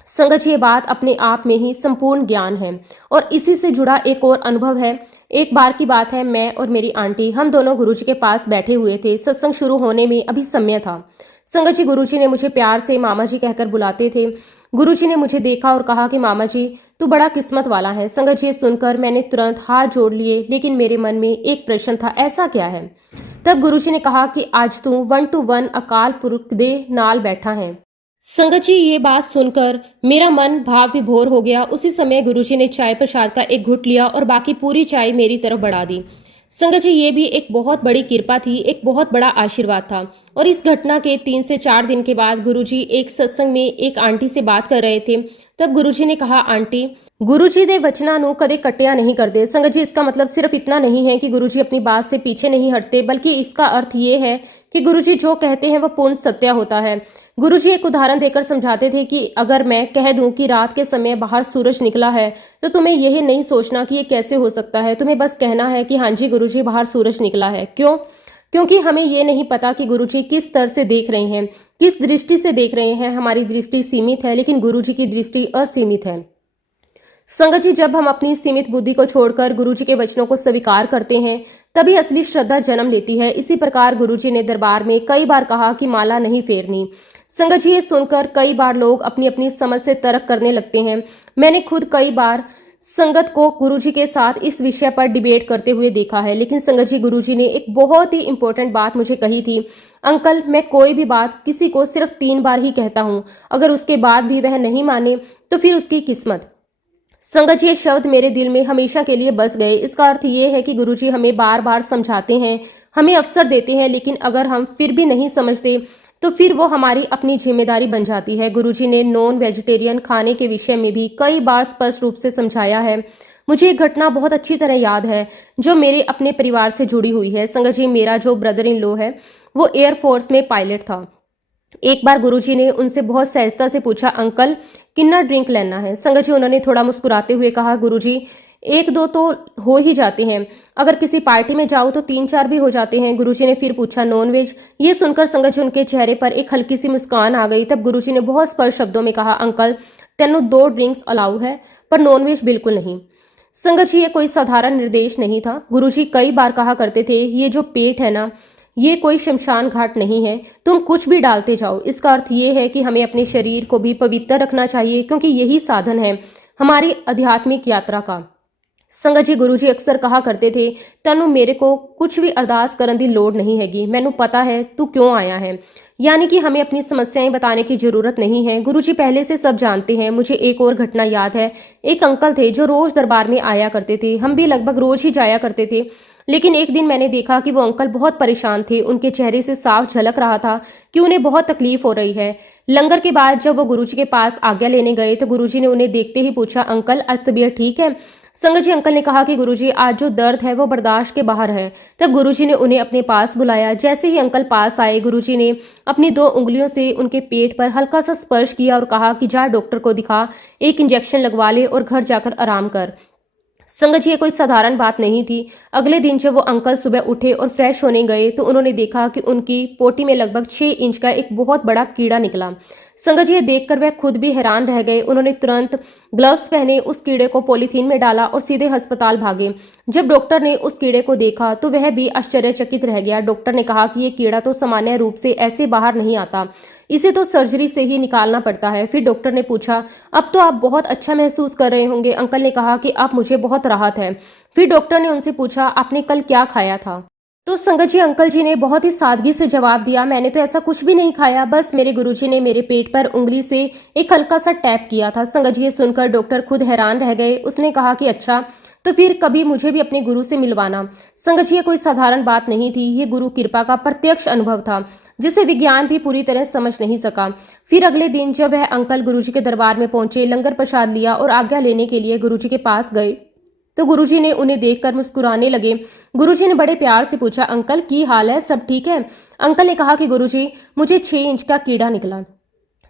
संगत जी, ये बात अपने आप में ही संपूर्ण ज्ञान है और इसी से जुड़ा एक और अनुभव है। एक बार की बात है, मैं और मेरी आंटी, हम दोनों गुरुजी के पास बैठे हुए थे। सत्संग शुरू होने में अभी समय था। संगत जी, गुरुजी ने मुझे प्यार से मामा जी कहकर बुलाते थे। गुरुजी ने मुझे देखा और कहा कि मामा जी, तू बड़ा किस्मत वाला है। संगत जी, ये सुनकर मैंने तुरंत हाथ जोड़ लिए, लेकिन मेरे मन में एक प्रश्न था, ऐसा क्या है? तब गुरुजी ने कहा कि आज तू 1 to 1 अकाल पुरख दे नाल बैठा है। संगत जी, ये बात सुनकर मेरा मन भाव विभोर हो गया। उसी समय गुरुजी ने चाय प्रसाद का एक घुट लिया और बाकी पूरी चाय मेरी तरफ बढ़ा दी। संगत जी, ये भी एक बहुत बड़ी कृपा थी, एक बहुत बड़ा आशीर्वाद था। और इस घटना के 3 से 4 दिन के बाद गुरुजी एक सत्संग में एक आंटी से बात कर रहे थे। तब गुरुजी ने कहा, आंटी, गुरुजी दे वचना नु कदे कटिया नहीं करते। संगत जी, इसका मतलब सिर्फ इतना नहीं है कि गुरुजी अपनी बात से पीछे नहीं हटते, बल्कि इसका अर्थ ये है कि गुरुजी जो कहते हैं वह पूर्ण सत्य होता है। गुरुजी एक उदाहरण देकर समझाते थे कि अगर मैं कह दूं कि रात के समय बाहर सूरज निकला है, तो तुम्हें यह नहीं सोचना कि ये कैसे हो सकता है। तुम्हें बस कहना है कि हाँ जी गुरुजी, बाहर सूरज निकला है। क्यों? क्योंकि हमें ये नहीं पता कि गुरुजी किस तरह से देख रहे हैं, किस दृष्टि से देख रहे हैं। हमारी दृष्टि सीमित है, लेकिन गुरुजी की दृष्टि असीमित है। संगत जी, जब हम अपनी सीमित बुद्धि को छोड़कर गुरुजी के वचनों को स्वीकार करते हैं, तभी असली श्रद्धा जन्म लेती है। इसी प्रकार गुरुजी ने दरबार में कई बार कहा कि माला नहीं फेरनी। संगत जी, ये सुनकर कई बार लोग अपनी अपनी समझ से तर्क करने लगते हैं। मैंने खुद कई बार संगत को गुरुजी के साथ इस विषय पर डिबेट करते हुए देखा है, लेकिन संगत जी, गुरुजी ने एक बहुत ही इंपॉर्टेंट बात मुझे कही थी। अंकल, मैं कोई भी बात किसी को सिर्फ 3 बार ही कहता हूँ, अगर उसके बाद भी वह नहीं माने तो फिर उसकी किस्मत। संगत जी, ये शब्द मेरे दिल में हमेशा के लिए बस गए। इसका अर्थ ये है कि गुरुजी हमें बार बार समझाते हैं, हमें अवसर देते हैं, लेकिन अगर हम फिर भी नहीं समझते तो फिर वो हमारी अपनी जिम्मेदारी बन जाती है। गुरुजी ने नॉन वेजिटेरियन खाने के विषय में भी कई बार स्पष्ट रूप से समझाया है। मुझे एक घटना बहुत अच्छी तरह याद है जो मेरे अपने परिवार से जुड़ी हुई है। संगत जी, मेरा जो ब्रदर इन लॉ है वो एयरफोर्स में पायलट था। एक बार गुरुजी ने उनसे बहुत सहजता से पूछा, अंकल कितना ड्रिंक लेना है? संगत जी, उन्होंने थोड़ा मुस्कुराते हुए कहा, गुरुजी 1-2 तो हो ही जाते हैं, अगर किसी पार्टी में जाओ तो 3-4 भी हो जाते हैं। गुरुजी ने फिर पूछा, नॉन वेज? ये सुनकर संगत जी, उनके चेहरे पर एक हल्की सी मुस्कान आ गई। तब गुरुजी ने बहुत स्पष्ट शब्दों में कहा, अंकल तेनू 2 ड्रिंक्स अलाउ है, पर नॉन वेज बिल्कुल नहीं। संगत जी, ये कोई साधारण निर्देश नहीं था। गुरुजी कई बार कहा करते थे, ये जो पेट है ना, ये कोई शमशान घाट नहीं है, तुम कुछ भी डालते जाओ। इसका अर्थ ये है कि हमें अपने शरीर को भी पवित्र रखना चाहिए, क्योंकि यही साधन है हमारी आध्यात्मिक यात्रा का। संगत जी, गुरुजी अक्सर कहा करते थे, तनु मेरे को कुछ भी अरदास करन दी लोड़ नहीं हैगी, मैनू पता है तू क्यों आया है। यानी कि हमें अपनी समस्याएं बताने की जरूरत नहीं है, गुरुजी पहले से सब जानते हैं। मुझे एक और घटना याद है। एक अंकल थे जो रोज दरबार में आया करते थे, हम भी लगभग रोज ही जाया करते थे। लेकिन एक दिन मैंने देखा कि वो अंकल बहुत परेशान थे। उनके चेहरे से साफ झलक रहा था कि उन्हें बहुत तकलीफ हो रही है। लंगर के बाद जब वो गुरुजी के पास आज्ञा लेने गए तो गुरुजी ने उन्हें देखते ही पूछा, अंकल आज तबीयत ठीक है? संगत जी, अंकल ने कहा कि गुरुजी आज जो दर्द है वो बर्दाश्त के बाहर है। तब गुरुजी ने उन्हें अपने पास बुलाया। जैसे ही अंकल पास आए, गुरुजी ने अपनी 2 उंगलियों से उनके पेट पर हल्का सा स्पर्श किया और कहा कि जा डॉक्टर को दिखा, एक इंजेक्शन लगवा ले और घर जाकर आराम कर। संगत जी, ये कोई साधारण बात नहीं थी। अगले दिन जब वो अंकल सुबह उठे और फ्रेश होने गए तो उन्होंने देखा कि उनकी पोटी में लगभग 6 इंच का एक बहुत बड़ा कीड़ा निकला। संगत जी, ये देखकर वह खुद भी हैरान रह गए। उन्होंने तुरंत ग्लव्स पहने, उस कीड़े को पॉलीथीन में डाला और सीधे अस्पताल भागे। जब डॉक्टर ने उस कीड़े को देखा तो वह भी आश्चर्यचकित रह गया। डॉक्टर ने कहा कि ये कीड़ा तो सामान्य रूप से ऐसे बाहर नहीं आता, इसे तो सर्जरी से ही निकालना पड़ता है। फिर डॉक्टर ने पूछा, अब तो आप बहुत अच्छा महसूस कर रहे होंगे? अंकल ने कहा कि अब मुझे बहुत राहत है। फिर डॉक्टर ने उनसे पूछा, आपने कल क्या खाया था? तो संगत जी, अंकल जी ने बहुत ही सादगी से जवाब दिया, मैंने तो ऐसा कुछ भी नहीं खाया, बस मेरे गुरुजी ने मेरे पेट पर उंगली से एक हल्का सा टैप किया था। संगत जी, ये सुनकर डॉक्टर खुद हैरान रह गए। उसने कहा कि अच्छा, तो फिर कभी मुझे भी अपने गुरु से मिलवाना। संगत जी, ये कोई साधारण बात नहीं थी, ये गुरु कृपा का प्रत्यक्ष अनुभव था जिसे विज्ञान भी पूरी तरह समझ नहीं सका। फिर अगले दिन जब वह अंकल गुरुजी के दरबार में पहुंचे, लंगर प्रसाद लिया और आज्ञा लेने के लिए गुरुजी के पास गए तो गुरुजी ने उन्हें देखकर मुस्कुराने लगे। गुरुजी ने बड़े प्यार से पूछा, अंकल की हाल है, सब ठीक है? अंकल ने कहा कि गुरुजी, मुझे 6 इंच का कीड़ा निकला।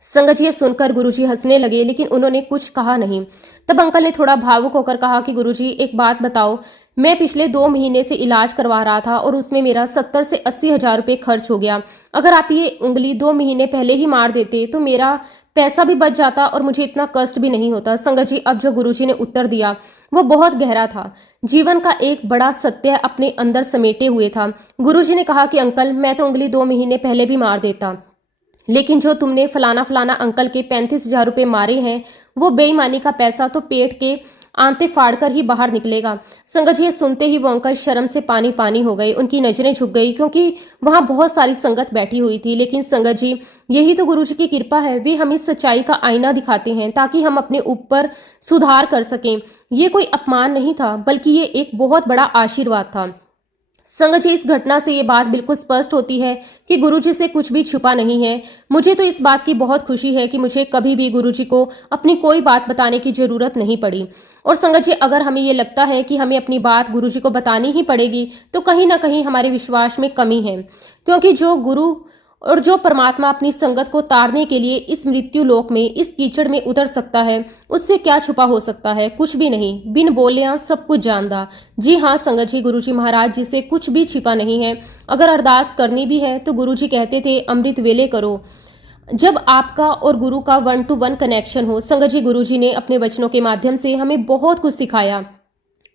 संगत जी, ये सुनकर गुरुजी हंसने लगे, लेकिन उन्होंने कुछ कहा नहीं। तब अंकल ने थोड़ा भावुक होकर कहा कि गुरुजी, एक बात बताओ, मैं पिछले 2 महीने से इलाज करवा रहा था और उसमें मेरा 70 से 80 हजार रुपये खर्च हो गया। अगर आप ये उंगली 2 महीने पहले ही मार देते तो मेरा पैसा भी बच जाता और मुझे इतना कष्ट भी नहीं होता। संगत जी, अब जो गुरुजी ने उत्तर दिया वो बहुत गहरा था, जीवन का एक बड़ा सत्य अपने अंदर समेटे हुए था। गुरुजी ने कहा कि अंकल, मैं तो उंगली 2 महीने पहले भी मार देता, लेकिन जो तुमने फलाना फलाना अंकल के 35,000 रुपये मारे हैं, वो बेईमानी का पैसा तो पेट के आंते फाड़ कर ही बाहर निकलेगा। संगत जी, ये सुनते ही वो अंकल शर्म से पानी पानी हो गए, उनकी नजरें झुक गई, क्योंकि वहां बहुत सारी संगत बैठी हुई थी। लेकिन संगत जी, यही तो गुरु जी की कृपा है, वे हमें सच्चाई का आईना दिखाते हैं ताकि हम अपने ऊपर सुधार कर सकें। ये कोई अपमान नहीं था, बल्कि ये एक बहुत बड़ा आशीर्वाद था। संगत जी, इस घटना से ये बात बिल्कुल स्पष्ट होती है कि गुरुजी से कुछ भी छुपा नहीं है। मुझे तो इस बात की बहुत खुशी है कि मुझे कभी भी गुरुजी को अपनी कोई बात बताने की जरूरत नहीं पड़ी। और संगत जी, अगर हमें ये लगता है कि हमें अपनी बात गुरुजी को बतानी ही पड़ेगी, तो कहीं ना कहीं हमारे विश्वास में कमी है, क्योंकि जो गुरु और जो परमात्मा अपनी संगत को तारने के लिए इस मृत्यु लोक में, इस कीचड़ में उतर सकता है, उससे क्या छुपा हो सकता है? कुछ भी नहीं। बिन बोलिया सब कुछ जानदा। जी हाँ संगत जी, गुरुजी महाराज जी से कुछ भी छिपा नहीं है। अगर अरदास करनी भी है तो गुरुजी कहते थे अमृत वेले करो, जब आपका और गुरु का 1-to-1 कनेक्शन हो। संगत जी, गुरुजी ने अपने वचनों के माध्यम से हमें बहुत कुछ सिखाया।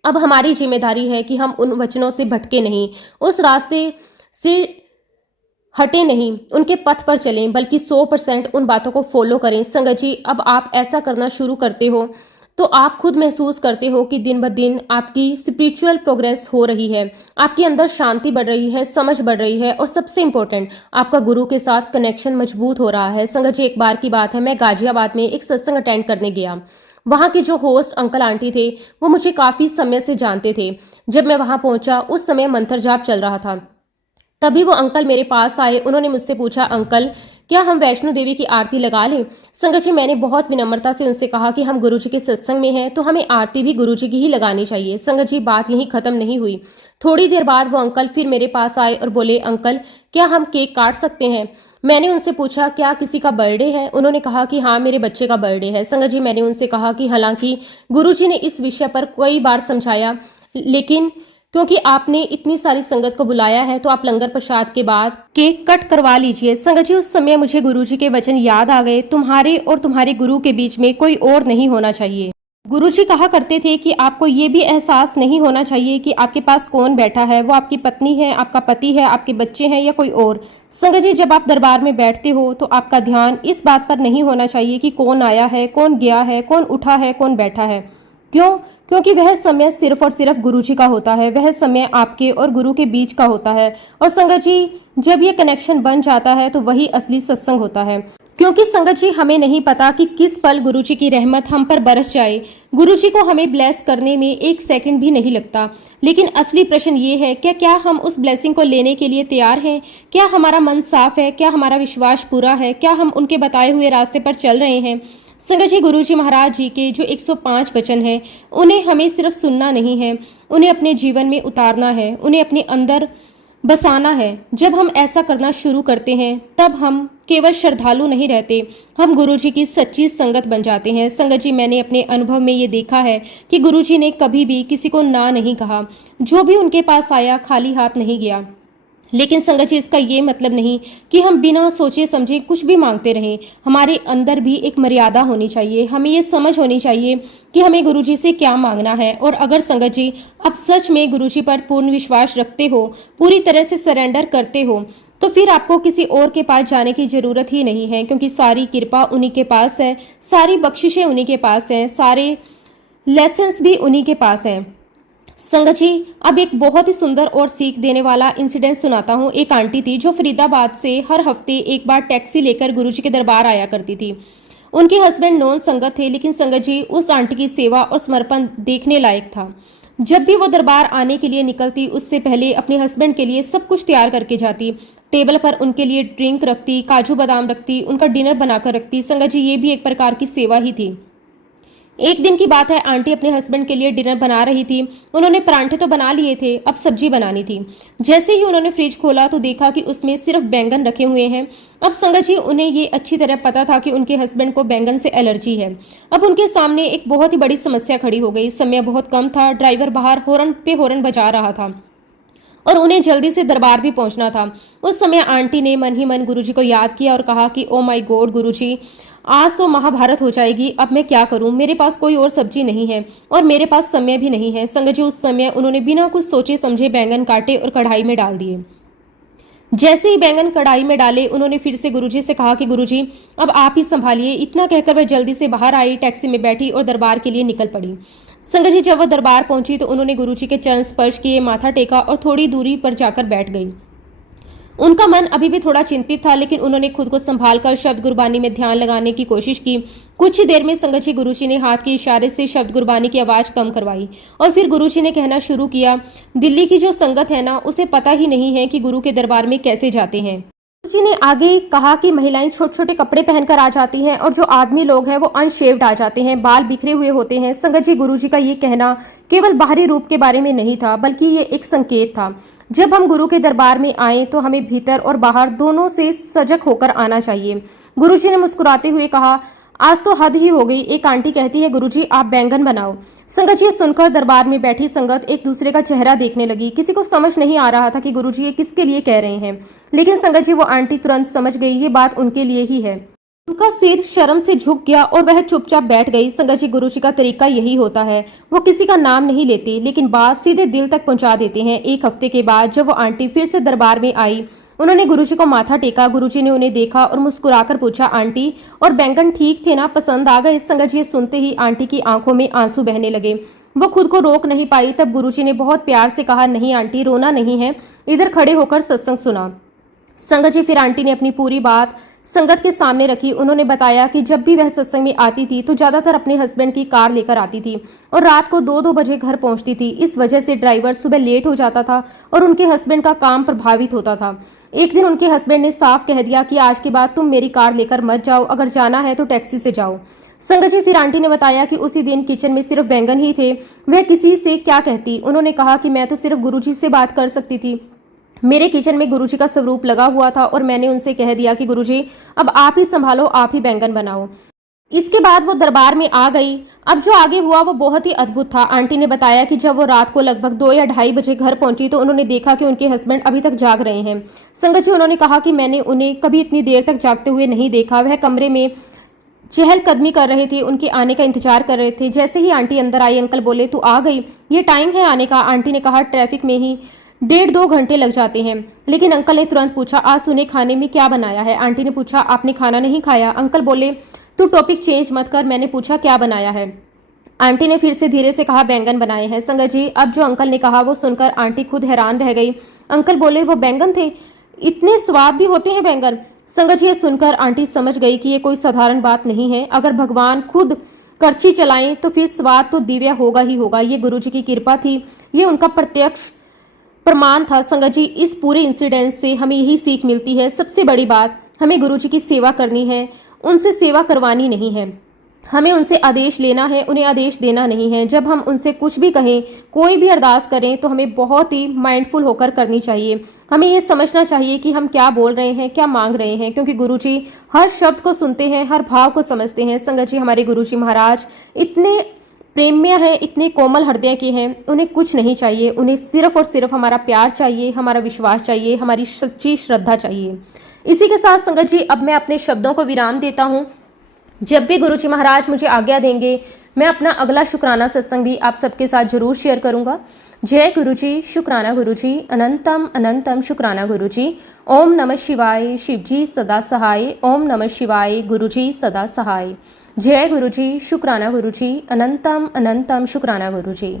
अब हमारी जिम्मेदारी है कि हम उन वचनों से भटके नहीं, उस रास्ते से हटे नहीं, उनके पथ पर चलें, बल्कि 100% उन बातों को फॉलो करें। संगत जी, अब आप ऐसा करना शुरू करते हो तो आप खुद महसूस करते हो कि दिन ब दिन आपकी स्पिरिचुअल प्रोग्रेस हो रही है, आपके अंदर शांति बढ़ रही है, समझ बढ़ रही है, और सबसे इम्पोर्टेंट, आपका गुरु के साथ कनेक्शन मजबूत हो रहा है। संगत जी, एक बार की बात है, मैं गाजियाबाद में एक सत्संग अटेंड करने गया। वहाँ के जो होस्ट अंकल आंटी थे, वो मुझे काफ़ी समय से जानते थे। जब मैं वहाँ पहुँचा, उस समय मंत्र जाप चल रहा था। तभी वो अंकल मेरे पास आए। उन्होंने मुझसे पूछा, अंकल क्या हम वैष्णो देवी की आरती लगा लें? संगत जी, मैंने बहुत विनम्रता से उनसे कहा कि हम गुरुजी के सत्संग में हैं, तो हमें आरती भी गुरुजी की ही लगानी चाहिए। संगत जी, बात यहीं खत्म नहीं हुई। थोड़ी देर बाद वो अंकल फिर मेरे पास आए और बोले, अंकल क्या हम केक काट सकते हैं? मैंने उनसे पूछा, क्या किसी का बर्थडे है? उन्होंने कहा कि हाँ, मेरे बच्चे का बर्थडे है। संगत जी, मैंने उनसे कहा कि हालांकि गुरुजी ने इस विषय पर कई बार समझाया, लेकिन क्योंकि आपने इतनी सारी संगत को बुलाया है, तो आप लंगर प्रसाद के बाद केक कट करवा लीजिए। संगत जी, उस समय मुझे गुरुजी के वचन याद आ गए, तुम्हारे और तुम्हारे गुरु के बीच में कोई और नहीं होना चाहिए। गुरुजी कहा करते थे कि आपको ये भी एहसास नहीं होना चाहिए कि आपके पास कौन बैठा है, वो आपकी पत्नी है, आपका पति है, आपके बच्चे हैं या कोई और। संगत जी, जब आप दरबार में बैठते हो तो आपका ध्यान इस बात पर नहीं होना चाहिए कि कौन आया है, कौन गया है, कौन उठा है, कौन बैठा है। क्यों? क्योंकि वह समय सिर्फ और सिर्फ गुरु जी का होता है, वह समय आपके और गुरु के बीच का होता है। और संगत जी, जब ये कनेक्शन बन जाता है तो वही असली सत्संग होता है। क्योंकि संगत जी, हमें नहीं पता कि किस पल गुरु जी की रहमत हम पर बरस जाए। गुरु जी को हमें ब्लेस करने में 1 सेकंड भी नहीं लगता। लेकिन असली प्रश्न ये है, क्या हम उस ब्लेसिंग को लेने के लिए तैयार हैं? क्या हमारा मन साफ है? क्या हमारा विश्वास पूरा है? क्या हम उनके बताए हुए रास्ते पर चल रहे हैं? संगत जी, गुरुजी महाराज जी के जो 105 वचन हैं, उन्हें हमें सिर्फ सुनना नहीं है, उन्हें अपने जीवन में उतारना है, उन्हें अपने अंदर बसाना है। जब हम ऐसा करना शुरू करते हैं, तब हम केवल श्रद्धालु नहीं रहते, हम गुरुजी की सच्ची संगत बन जाते हैं। संगत जी, मैंने अपने अनुभव में ये देखा है कि गुरुजी ने कभी भी किसी को ना नहीं कहा। जो भी उनके पास आया खाली हाथ नहीं गया। लेकिन संगत जी, इसका ये मतलब नहीं कि हम बिना सोचे समझे कुछ भी मांगते रहें। हमारे अंदर भी एक मर्यादा होनी चाहिए। हमें ये समझ होनी चाहिए कि हमें गुरुजी से क्या मांगना है। और अगर संगत जी आप सच में गुरुजी पर पूर्ण विश्वास रखते हो, पूरी तरह से सरेंडर करते हो, तो फिर आपको किसी और के पास जाने की जरूरत ही नहीं है, क्योंकि सारी कृपा उन्हीं के पास है, सारी बख्शिशें उन्हीं के पास हैं, सारे लेसन्स भी उन्हीं के पास हैं। संगत जी, अब एक बहुत ही सुंदर और सीख देने वाला इंसिडेंट सुनाता हूँ। एक आंटी थी जो फरीदाबाद से हर हफ्ते एक बार टैक्सी लेकर गुरुजी के दरबार आया करती थी। उनके हस्बैंड नॉन संगत थे, लेकिन संगत जी, उस आंटी की सेवा और समर्पण देखने लायक था। जब भी वो दरबार आने के लिए निकलती, उससे पहले अपने हस्बैंड के लिए सब कुछ तैयार करके जाती। टेबल पर उनके लिए ड्रिंक रखती, काजू बादाम रखती, उनका डिनर बनाकर रखती। संगत जी, ये भी एक प्रकार की सेवा ही थी। एक दिन की बात है, आंटी अपने हस्बैंड के लिए डिनर बना रही थी। उन्होंने परांठे तो बना लिए थे, अब सब्जी बनानी थी। जैसे ही उन्होंने फ्रिज खोला तो देखा कि उसमें सिर्फ बैंगन रखे हुए हैं। अब संगत जी, उन्हें ये अच्छी तरह पता था कि उनके हस्बैंड को बैंगन से एलर्जी है। अब उनके सामने एक बहुत ही बड़ी समस्या खड़ी हो गई। समय बहुत कम था, ड्राइवर बाहर हॉर्न पे हॉर्न बजा रहा था और उन्हें जल्दी से दरबार भी पहुंचना था। उस समय आंटी ने मन ही मन गुरुजी को याद किया और कहा कि ओ माय गॉड गुरुजी, आज तो महाभारत हो जाएगी। अब मैं क्या करूं? मेरे पास कोई और सब्जी नहीं है और मेरे पास समय भी नहीं है। संगत जी, उस समय उन्होंने बिना कुछ सोचे समझे बैंगन काटे और कढ़ाई में डाल दिए। जैसे ही बैंगन कढ़ाई में डाले, उन्होंने फिर से गुरुजी से कहा कि गुरुजी अब आप ही संभालिए। इतना कहकर वह जल्दी से बाहर आई, टैक्सी में बैठी और दरबार के लिए निकल पड़ी। संगत जी जब वह दरबार पहुंची तो उन्होंने गुरुजी के चरण स्पर्श किए, माथा टेका और थोड़ी दूरी पर जाकर बैठ गई। उनका मन अभी भी थोड़ा चिंतित था, लेकिन उन्होंने खुद को संभालकर शब्द गुरबानी में ध्यान लगाने की कोशिश की। कुछ ही देर में संगत जी गुरुजी ने हाथ के इशारे से शब्द गुरबानी की आवाज कम करवाई और फिर गुरुजी ने कहना शुरू किया, दिल्ली की जो संगत है ना, उसे पता ही नहीं है कि गुरु के दरबार में कैसे जाते हैं। गुरुजी ने आगे कहा कि महिलाएं छोटे छोटे कपड़े पहनकर आ जाती हैं और जो आदमी लोग हैं वो अनशेव्ड आ जाते हैं, बाल बिखरे हुए होते हैं। संगत जी गुरुजी का ये कहना केवल बाहरी रूप के बारे में नहीं था, बल्कि ये एक संकेत था। जब हम गुरु के दरबार में आए तो हमें भीतर और बाहर दोनों से सजग होकर आना चाहिए। गुरुजी ने मुस्कुराते हुए कहा, आज तो हद ही हो गई। एक आंटी कहती है, गुरुजी आप बैंगन बनाओ। संगत जी सुनकर दरबार में बैठी संगत एक दूसरे का चेहरा देखने लगी। किसी को समझ नहीं आ रहा था कि गुरुजी ये किसके लिए कह रहे हैं, लेकिन संगत जी वो आंटी तुरंत समझ गई ये बात उनके लिए ही है। उनका सिर शर्म से झुक गया और वह चुपचाप बैठ गई। संगत जी गुरुजी का तरीका यही होता है, वो किसी का नाम नहीं लेते, लेकिन बात सीधे दिल तक पहुंचा देते हैं। एक हफ्ते के बाद जब वो आंटी फिर से दरबार में आई, उन्होंने गुरुजी को माथा टेका। गुरुजी ने उन्हें देखा और मुस्कुराकर पूछा, आंटी और बैंगन ठीक थे ना, पसंद आ गए? संगत जी सुनते ही आंटी की आंखों में आंसू बहने लगे। वो खुद को रोक नहीं पाई। तब गुरुजी ने बहुत प्यार से कहा, नहीं आंटी रोना नहीं है, इधर खड़े होकर सत्संग सुना। संगत जी फिर आंटी ने अपनी पूरी बात संगत के सामने रखी। उन्होंने बताया कि जब भी वह सत्संग में आती थी तो ज्यादातर अपने हस्बैंड की कार लेकर आती थी और रात को 2-2 बजे घर पहुंचती थी। इस वजह से ड्राइवर सुबह लेट हो जाता था और उनके हस्बैंड का काम प्रभावित होता था। एक दिन उनके हस्बैंड ने साफ कह दिया कि आज के बाद तुम मेरी कार लेकर मत जाओ, अगर जाना है तो टैक्सी से जाओ। संगत जी फिर आंटी ने बताया कि उसी दिन किचन में सिर्फ बैंगन ही थे। वह किसी से क्या कहती। उन्होंने कहा कि मैं तो सिर्फ गुरुजी से बात कर सकती थी। मेरे किचन में गुरुजी का स्वरूप लगा हुआ था और मैंने उनसे कह दिया कि गुरुजी अब आप ही संभालो, आप ही बैंगन बनाओ। इसके बाद वो दरबार में आ गई। अब जो आगे हुआ वो बहुत ही अद्भुत था। आंटी ने बताया कि जब वो रात को लगभग 2 या 2:30 बजे घर पहुंची तो उन्होंने देखा कि उनके हस्बैंड अभी तक जाग रहे हैं। संगत जी उन्होंने कहा कि मैंने उन्हें कभी इतनी देर तक जागते हुए नहीं देखा। वह कमरे में चहलकदमी कर रहे थे, उनके आने का इंतजार कर रहे थे। जैसे ही आंटी अंदर आई, अंकल बोले, तू आ गई, ये टाइम है आने का। आंटी ने कहा, ट्रैफिक में ही 1.5-2 घंटे लग जाते हैं। लेकिन अंकल ने तुरंत पूछा, आज तूने खाने में क्या बनाया है? आंटी ने पूछा, आपने खाना नहीं खाया? अंकल बोले, तू टॉपिक चेंज मत कर, मैंने पूछा क्या बनाया है। आंटी ने फिर से धीरे से कहा, बैंगन बनाए हैं। संगत जी अब जो अंकल ने कहा वो सुनकर आंटी खुद हैरान रह गई। अंकल बोले, वो बैंगन थे? इतने स्वाद भी होते हैं बैंगन? संगत जी ये सुनकर आंटी समझ गई कि ये कोई साधारण बात नहीं है। अगर भगवान खुद करछी चलाएं तो फिर स्वाद तो दिव्य होगा ही होगा। ये गुरुजी की कृपा थी, ये उनका प्रत्यक्ष प्रमाण था। संगत जी इस पूरे इंसिडेंट से हमें यही सीख मिलती है, सबसे बड़ी बात, हमें गुरुजी की सेवा करनी है, उनसे सेवा करवानी नहीं है। हमें उनसे आदेश लेना है, उन्हें आदेश देना नहीं है। जब हम उनसे कुछ भी कहें, कोई भी अरदास करें, तो हमें बहुत ही माइंडफुल होकर करनी चाहिए। हमें ये समझना चाहिए कि हम क्या बोल रहे हैं, क्या मांग रहे हैं, क्योंकि गुरुजी हर शब्द को सुनते हैं, हर भाव को समझते हैं। संगत जी हमारे गुरुजी महाराज इतने प्रेम्य हैं, इतने कोमल हृदय के हैं, उन्हें कुछ नहीं चाहिए। उन्हें सिर्फ और सिर्फ हमारा प्यार चाहिए, हमारा विश्वास चाहिए, हमारी सच्ची श्रद्धा चाहिए। इसी के साथ संगत जी अब मैं अपने शब्दों को विराम देता हूँ। जब भी गुरुजी महाराज मुझे आज्ञा देंगे, मैं अपना अगला शुक्राना सत्संग भी आप सबके साथ जरूर शेयर करूंगा। जय गुरुजी, शुक्राना गुरुजी, अनंतम अनंतम शुक्राना गुरुजी। ओम नमः शिवाय, शिवजी सदा सहाय। ओम नमः शिवाय, गुरुजी सदा सहाय। जय गुरुजी, शुक्राना गुरुजी, अनंतम अनंतम शुक्राना गुरुजी।